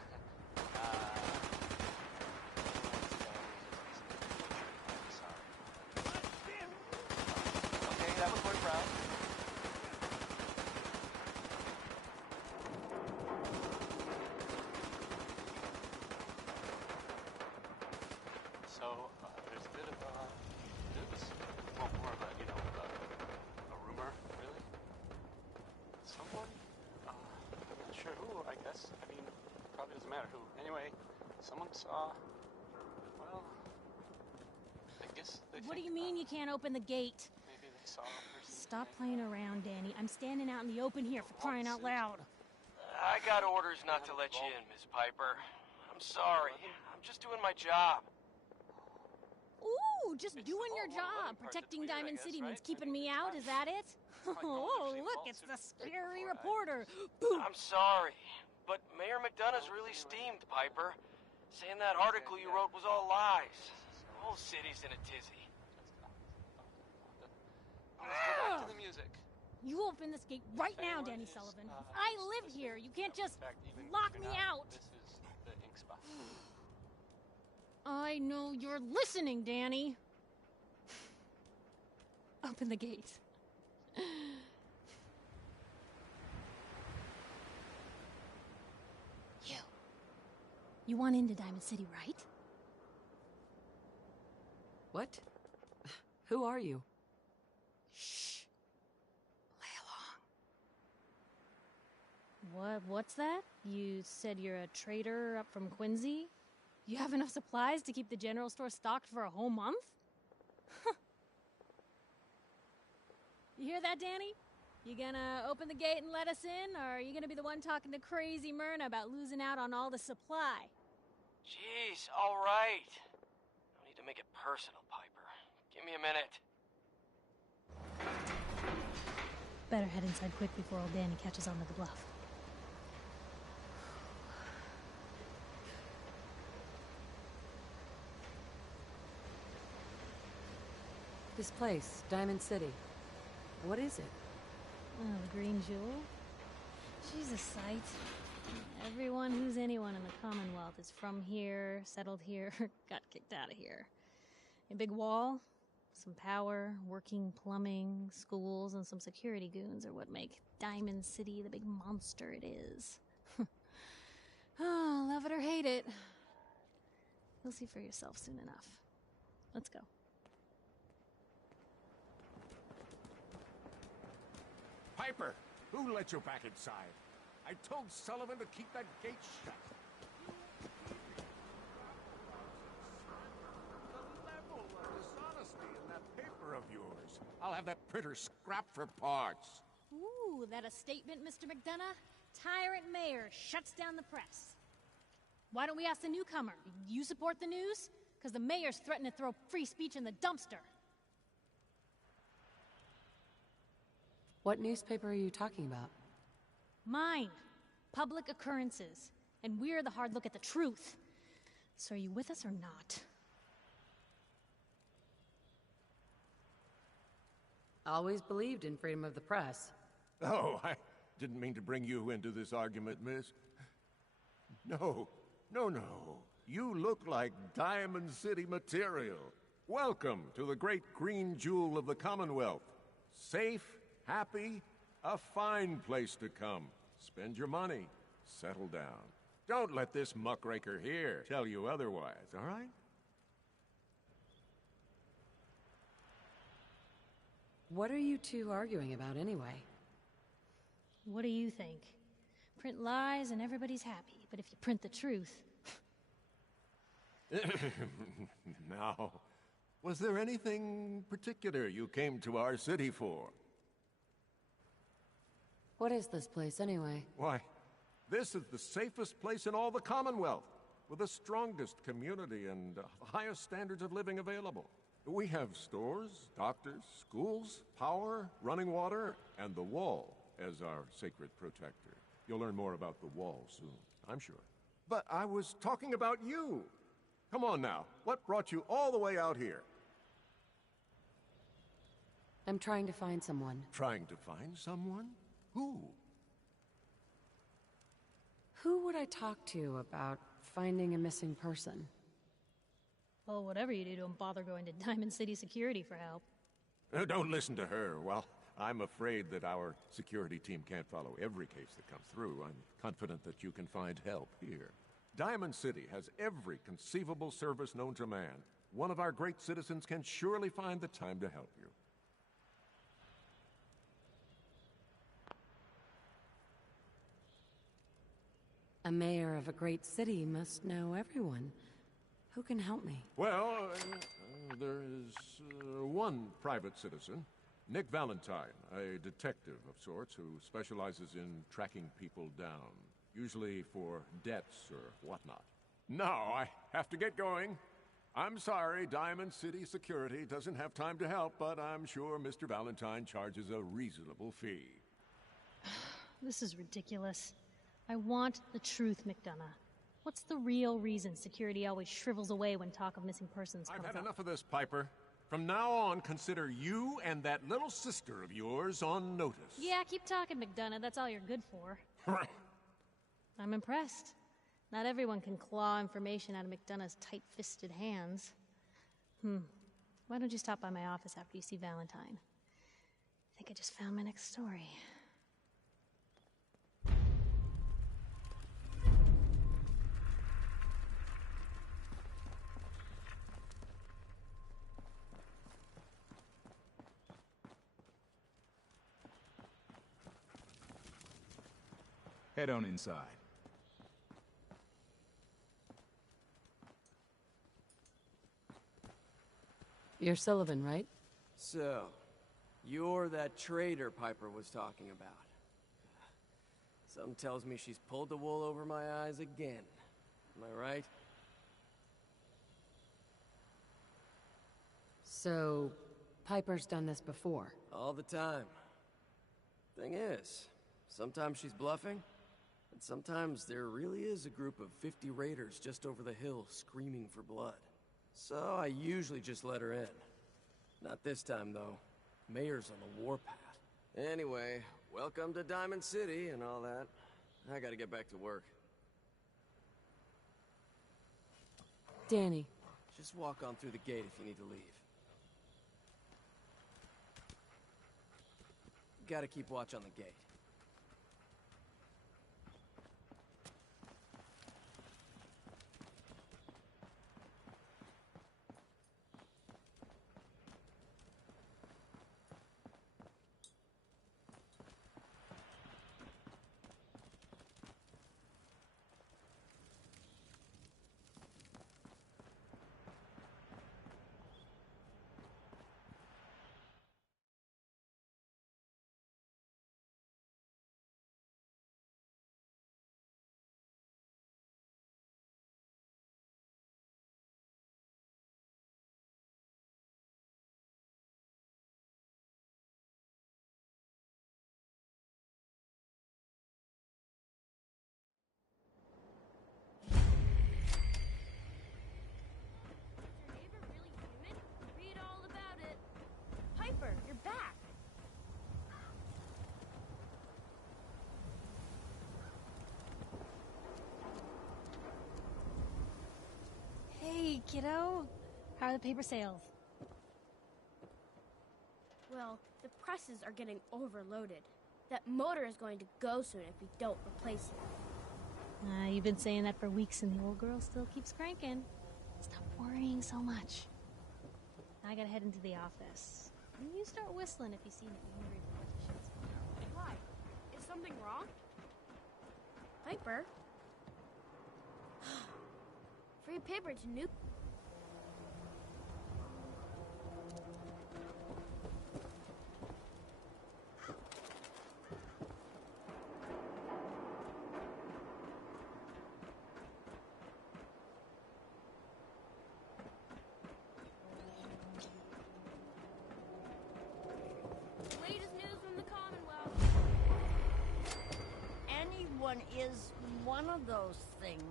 Okay, that was worth proud. So, there's a bit of, news. Well, more of a, a rumor, really. Someone, I'm not sure who, I guess. I mean, probably doesn't matter who. Anyway, someone saw, well, I guess they What do think, you mean you can't open the gate? maybe they saw a person. Stop playing around, Danny. I'm standing out in the open here for crying out loud. I got orders not to let you in, Miss Piper. I'm sorry. I'm just doing my job. Ooh, just doing your job. Protecting Diamond City means keeping me out, is that it? Oh, look, it's the scary reporter. Boom. I'm sorry, but Mayor McDonough's really steamed, Piper. Saying that article you wrote was all lies. The whole city's in a tizzy. Let's go back to the music. You open this gate right now, Danny Sullivan. I live here. You can't just lock me out. This is the ink spot. I know you're listening, Danny. Open the gate. You want into Diamond City, right? What? Who are you? Shh. Lay along. What's that? You said you're a trader up from Quincy? You have enough supplies to keep the general store stocked for a whole month? You hear that, Danny? You gonna open the gate and let us in, or are you gonna be the one talking to crazy Myrna about losing out on all the supply? Jeez, all right. No need to make it personal, Piper. Give me a minute. Better head inside quick before old Danny catches on to the bluff. This place, Diamond City. What is it? Oh, the Green Jewel? She's a sight. Everyone who's anyone in the Commonwealth is from here, settled here, got kicked out of here. A big wall, some power, working plumbing, schools, and some security goons are what make Diamond City the big monster it is. Oh, love it or hate it. You'll see for yourself soon enough. Let's go. Piper, who let you back inside? I told Sullivan to keep that gate shut. The level of dishonesty in that paper of yours. I'll have that printer scrapped for parts. Ooh, that a statement, Mr. McDonough? Tyrant mayor shuts down the press. Why don't we ask the newcomer? You support the news? Because the mayor's threatened to throw free speech in the dumpster. What newspaper are you talking about? Mine. Public Occurrences. And we're the hard look at the truth. So are you with us or not? Always believed in freedom of the press. Oh, I didn't mean to bring you into this argument, miss. No. You look like Diamond City material. Welcome to the great green jewel of the Commonwealth. Safe, happy, a fine place to come. Spend your money. Settle down. Don't let this muckraker here tell you otherwise, all right? What are you two arguing about anyway? What do you think? Print lies and everybody's happy, but if you print the truth... Now, was there anything particular you came to our city for? What is this place anyway? Why, this is the safest place in all the Commonwealth, with the strongest community and highest standards of living available. We have stores, doctors, schools, power, running water, and the Wall as our sacred protector. You'll learn more about the Wall soon, I'm sure. But I was talking about you. Come on now, what brought you all the way out here? I'm trying to find someone. Trying to find someone? Who? Who would I talk to about finding a missing person? Well, whatever you do, don't bother going to Diamond City Security for help. Don't listen to her. Well, I'm afraid that our security team can't follow every case that comes through. I'm confident that you can find help here. Diamond City has every conceivable service known to man. One of our great citizens can surely find the time to help you. A mayor of a great city must know everyone. Who can help me? Well, there is one private citizen, Nick Valentine, a detective of sorts who specializes in tracking people down, usually for debts or whatnot. Now, I have to get going. I'm sorry, Diamond City Security doesn't have time to help, but I'm sure Mr. Valentine charges a reasonable fee. This is ridiculous. I want the truth, McDonough. What's the real reason security always shrivels away when talk of missing persons comes up? I've had enough of this, Piper. From now on, consider you and that little sister of yours on notice. Yeah, keep talking, McDonough. That's all you're good for. I'm impressed. Not everyone can claw information out of McDonough's tight-fisted hands. Why don't you stop by my office after you see Valentine? I think I just found my next story. Head on inside. You're Sullivan, right? So, you're that traitor Piper was talking about. Something tells me she's pulled the wool over my eyes again. Am I right? So, Piper's done this before? All the time. Thing is, sometimes she's bluffing, and sometimes there really is a group of 50 raiders just over the hill screaming for blood. So I usually just let her in. Not this time, though. Mayor's on the warpath. Anyway, welcome to Diamond City and all that. I gotta get back to work. Danny. Just walk on through the gate if you need to leave. Gotta keep watch on the gate. Piper, you're back! Hey, kiddo. How are the paper sales? Well, the presses are getting overloaded. That motor is going to go soon if we don't replace it. You've been saying that for weeks and the old girl still keeps cranking. Stop worrying so much. I gotta head into the office. You start whistling if you see any angry politicians. Why? Is something wrong? Piper? Free paper to nuke. Latest news from the Commonwealth. Anyone is one of those things.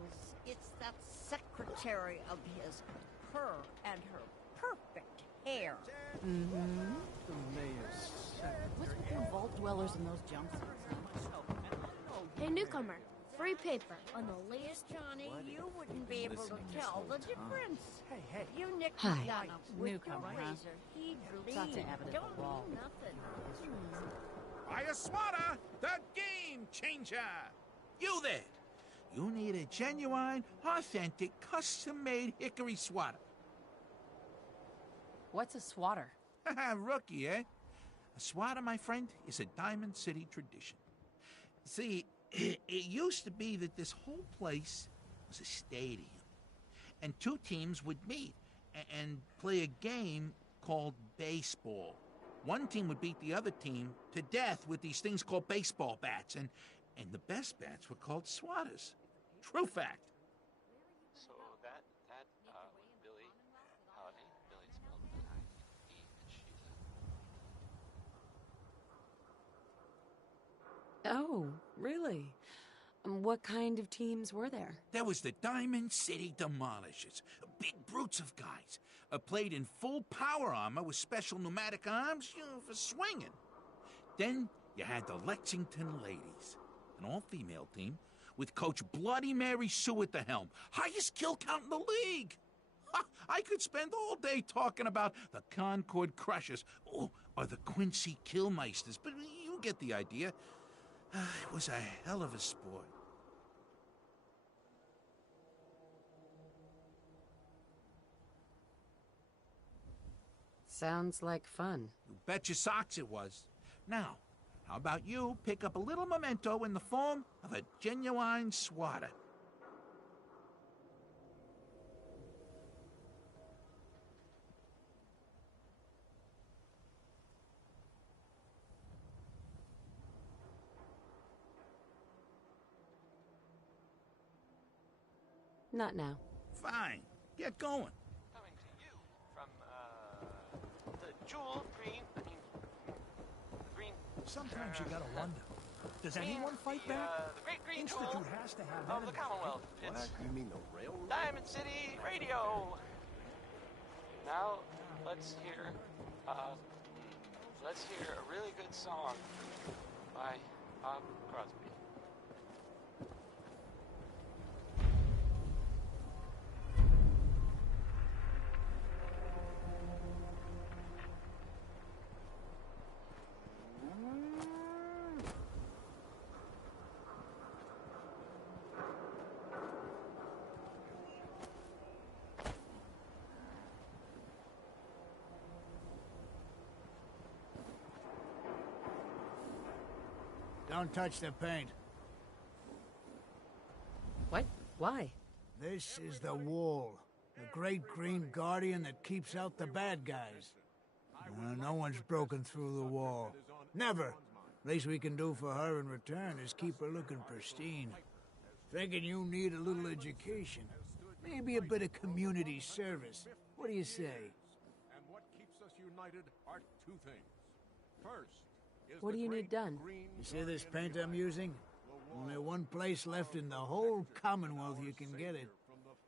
It's that secretary of his, her and her perfect hair. Mm-hmm. What's with them vault dwellers in those jumpsuits? Hey, newcomer. Free paper on the latest. Johnny, you wouldn't be able to tell the difference. Hey. You nicked Hi. me on him with Newcomer, your huh? razor. He'd bleed. Talk to Abbott at Don't the wall. mean nothing. Fire Swatter, the game changer. You there. You need a genuine, authentic, custom-made hickory swatter. What's a swatter? Rookie, eh? A swatter, my friend, is a Diamond City tradition. See, it used to be that this whole place was a stadium. And two teams would meet and play a game called baseball. One team would beat the other team to death with these things called baseball bats, and the best bats were called swatters. True fact. So that was Billy. Billy spelled B-I-E, and she's Oh, really? What kind of teams were there? There was the Diamond City Demolishers, big brutes of guys, played in full power armor with special pneumatic arms, for swinging. Then you had the Lexington Ladies, an all-female team with Coach Bloody Mary Sue at the helm, highest kill count in the league. Ha, I could spend all day talking about the Concord Crushers or the Quincy Killmeisters, but you get the idea. It was a hell of a sport. Sounds like fun. You bet your socks it was. Now, how about you pick up a little memento in the form of a genuine swatter? Not now. Fine. Get going. coming to you from the jewel green. Green. Sometimes you gotta wonder. Does green, anyone fight back? The great green Institute jewel has to have of the enemies. Commonwealth. What? It's You mean the railroad? Diamond City Radio. Now let's hear a really good song by Bob Crosby. Don't touch the paint. What? Why? This is the wall. The great green guardian that keeps out the bad guys. No one's broken through the wall. Never. Least we can do for her in return is keep her looking pristine. Thinking you need a little education. Maybe a bit of community service. What do you say? And what keeps us united are two things. First is What do you need done? You see this paint I'm using? Only one place left in the whole Commonwealth you can get it.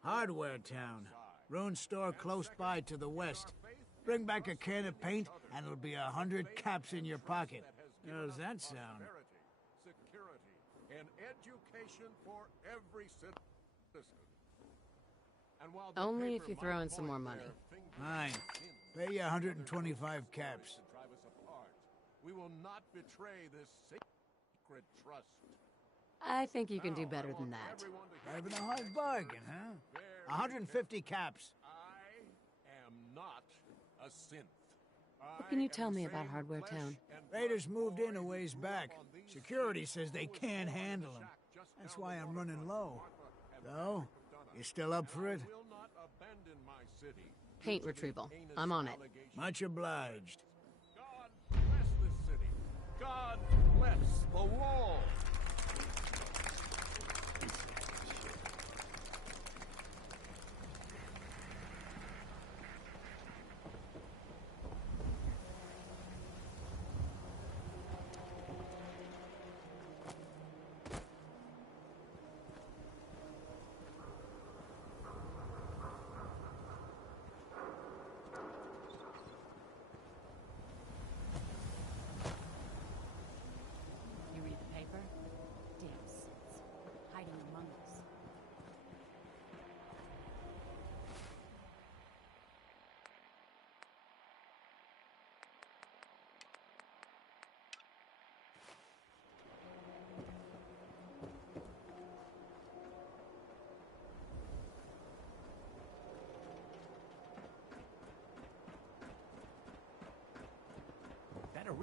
Hardware Town. Ruin store close by to the west. Bring back a can of paint and it'll be 100 caps in your pocket. How does that sound? Security and education for every citizen. And while the Only if paper you throw might in some more point money. their fingers Fine. at Pay you 125 caps. to drive us apart, we will not betray this sacred trust. I think you can do better than that. Everyone to hear Having a hard bargain, huh? 150 caps. I am not a synth. What can you tell me about Hardware Town? Raiders moved in a ways back. Security says they can't handle them. That's why I'm running low. So, you still up for it? Will not abandon my city. Paint retrieval. I'm on it. Much obliged. God bless this city. God bless the wall.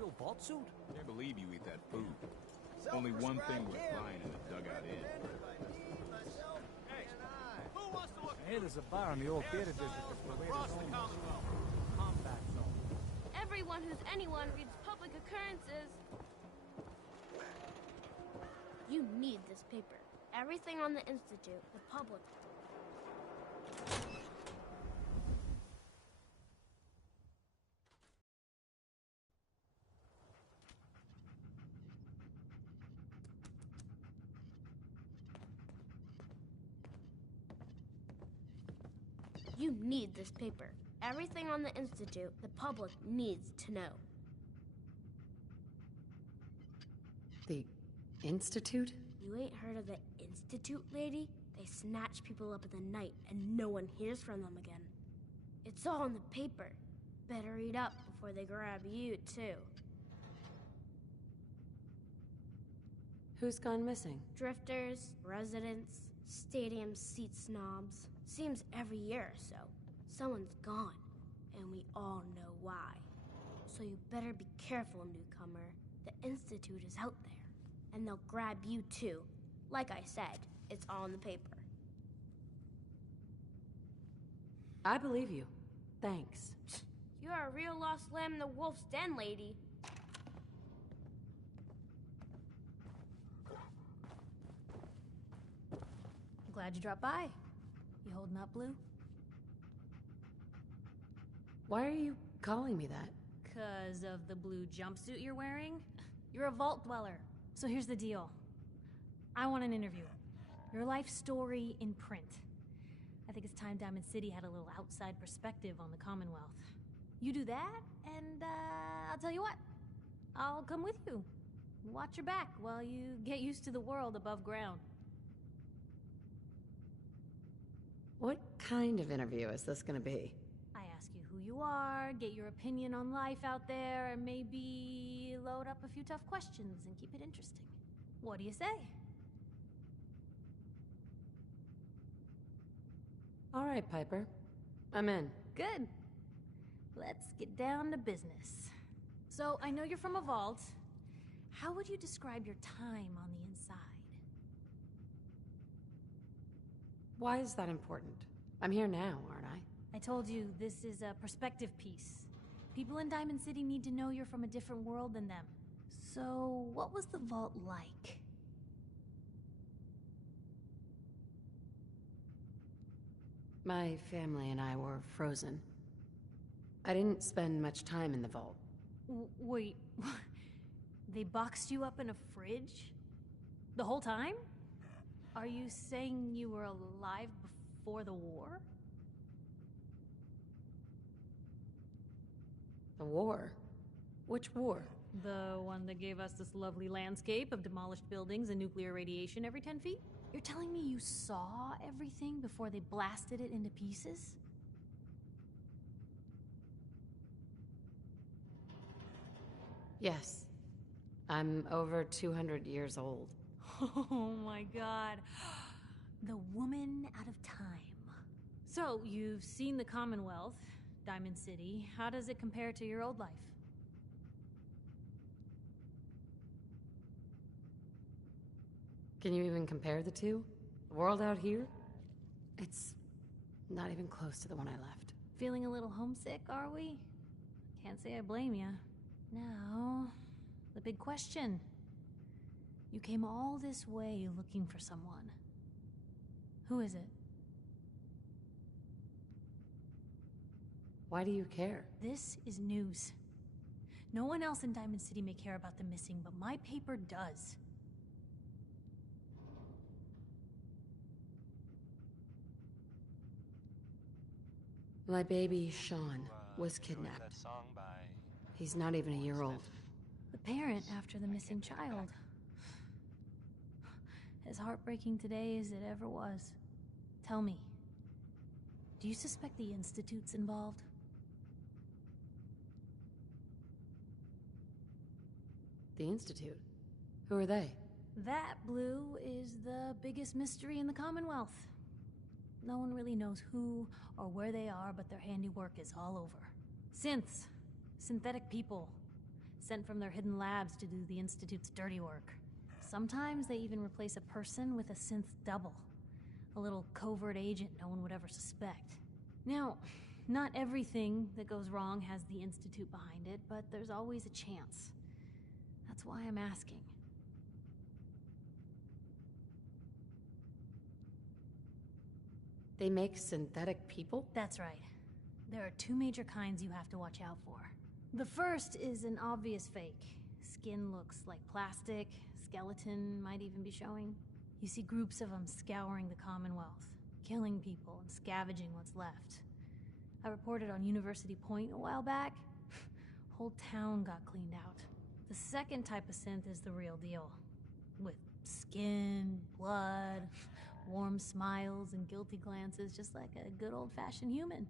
steel vault suit? Can't believe you eat that food. Only one thing worth buying in the dugout inn. I hear there's a bar in the old theater district that's the Raiders' own combat zone. Everyone who's anyone reads public occurrences. You need this paper. Everything on the Institute, the public. You need this paper. Everything on the Institute, the public needs to know. The Institute? You ain't heard of the Institute, lady? They snatch people up in the night and no one hears from them again. It's all in the paper. Better read up before they grab you, too. Who's gone missing? Drifters, residents, stadium seat snobs. Seems every year or so, someone's gone, and we all know why. So you better be careful, newcomer. The Institute is out there, and they'll grab you too. Like I said, it's all in the paper. I believe you. Thanks. You're a real lost lamb in the wolf's den, lady. Glad you dropped by. You holding up, Blue? Why are you calling me that? 'Cause of the blue jumpsuit you're wearing? You're a vault dweller. So here's the deal. I want an interview. Your life story in print. I think it's time Diamond City had a little outside perspective on the Commonwealth. You do that, and I'll tell you what. I'll come with you. Watch your back while you get used to the world above ground. What kind of interview is this gonna be? I ask you who you are, get your opinion on life out there, and maybe load up a few tough questions and keep it interesting. What do you say? All right, Piper. I'm in. Good. Let's get down to business. So, I know you're from a vault. How would you describe your time on the inside? Why is that important? I'm here now, aren't I? I told you, this is a perspective piece. People in Diamond City need to know you're from a different world than them. So, what was the vault like? My family and I were frozen. I didn't spend much time in the vault. Wait, they boxed you up in a fridge? The whole time? Are you saying you were alive before the war? The war? Which war? The one that gave us this lovely landscape of demolished buildings and nuclear radiation every 10 feet? You're telling me you saw everything before they blasted it into pieces? Yes. I'm over 200 years old. Oh my god. The woman out of time. So, you've seen the Commonwealth, Diamond City. How does it compare to your old life? Can you even compare the two? The world out here? It's not even close to the one I left. Feeling a little homesick, are we? Can't say I blame you. Now, the big question. You came all this way looking for someone. Who is it? Why do you care? This is news. No one else in Diamond City may care about the missing, but my paper does. My baby, Sean, was kidnapped. He's not even a year old. The parent after the missing child. As heartbreaking today as it ever was. Tell me, do you suspect the Institute's involved? The Institute? Who are they? That, Blue, is the biggest mystery in the Commonwealth. No one really knows who or where they are, but their handiwork is all over. Synths. Synthetic people. sent from their hidden labs to do the Institute's dirty work. Sometimes they even replace a person with a synth double. A little covert agent no one would ever suspect. Now, not everything that goes wrong has the Institute behind it, but there's always a chance. That's why I'm asking. They make synthetic people? That's right. There are two major kinds you have to watch out for. The first is an obvious fake. Skin looks like plastic, skeleton might even be showing. You see groups of them scouring the Commonwealth, killing people and scavenging what's left. I reported on University Point a while back. Whole town got cleaned out. The second type of synth is the real deal. With skin, blood, warm smiles, and guilty glances, just like a good old-fashioned human.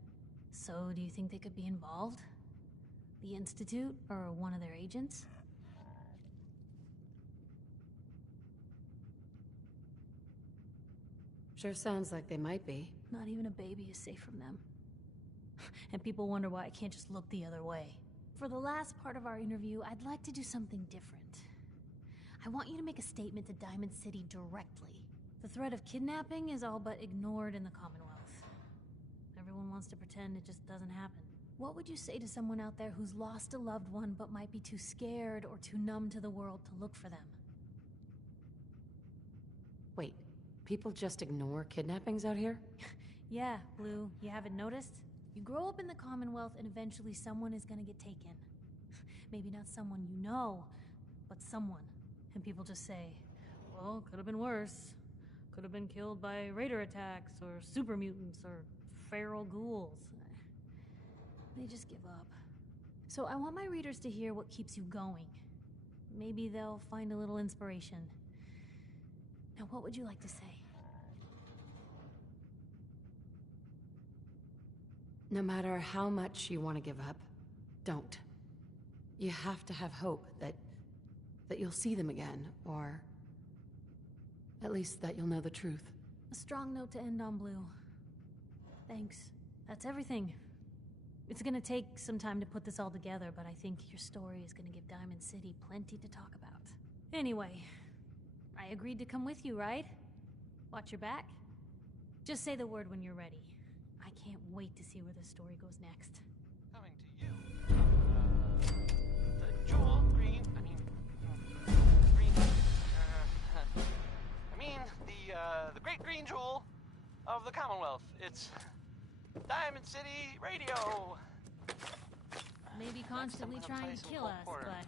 So, do you think they could be involved? The Institute, or one of their agents? Sure sounds like they might be. Not even a baby is safe from them. And people wonder why I can't just look the other way. For the last part of our interview, I'd like to do something different. I want you to make a statement to Diamond City directly. The threat of kidnapping is all but ignored in the Commonwealth. Everyone wants to pretend it just doesn't happen. What would you say to someone out there who's lost a loved one but might be too scared or too numb to the world to look for them? Wait, people just ignore kidnappings out here? Yeah, Blue, you haven't noticed? You grow up in the Commonwealth and eventually someone is gonna get taken. Maybe not someone you know, but someone. And people just say, well, could have been worse. Could have been killed by raider attacks, or super mutants, or feral ghouls. They just give up. So I want my readers to hear what keeps you going. Maybe they'll find a little inspiration. Now, what would you like to say? No matter how much you want to give up, don't. You have to have hope that you'll see them again, or at least that you'll know the truth. A strong note to end on, Blue. Thanks. That's everything. It's gonna take some time to put this all together, but I think your story is gonna give Diamond City plenty to talk about. Anyway, I agreed to come with you, right? Watch your back? Just say the word when you're ready. I can't wait to see where this story goes next. Coming to you. The jewel green. The great green jewel of the Commonwealth. It's Diamond City Radio. Maybe constantly trying to kill us, but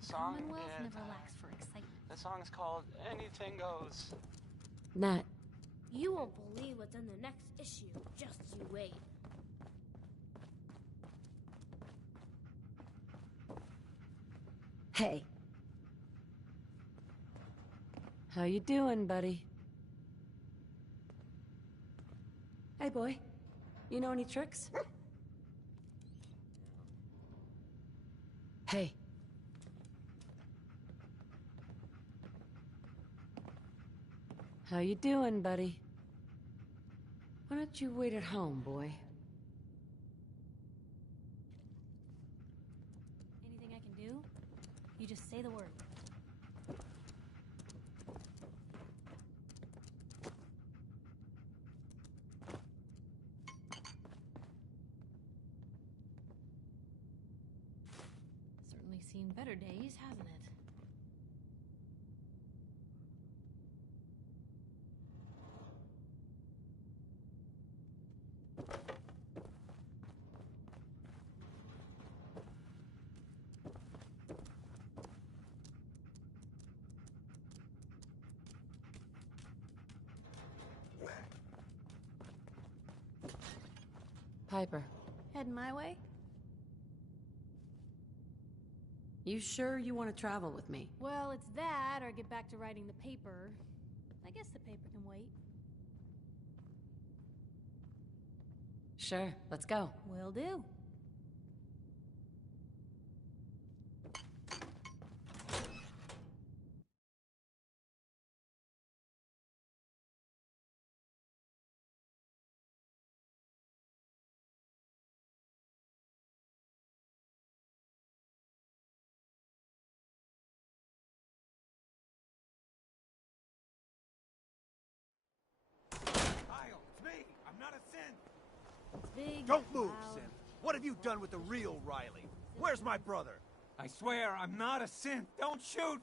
the Commonwealth never lacks for excitement. The song is called Anything Goes. Nat. You won't believe what's in the next issue. Just you wait. Hey. How you doing, buddy? Hey, boy. You know any tricks? Hey. How you doing, buddy? Why don't you wait at home, boy? Anything I can do? You just say the word. Certainly seen better days, hasn't it? Piper. Heading my way? You sure you want to travel with me? Well, it's that, or get back to writing the paper. I guess the paper can wait. Sure, let's go. Will do. big. Don't move, loud. Synth. What have you done with the real Riley? Where's my brother? I swear I'm not a synth. Don't shoot!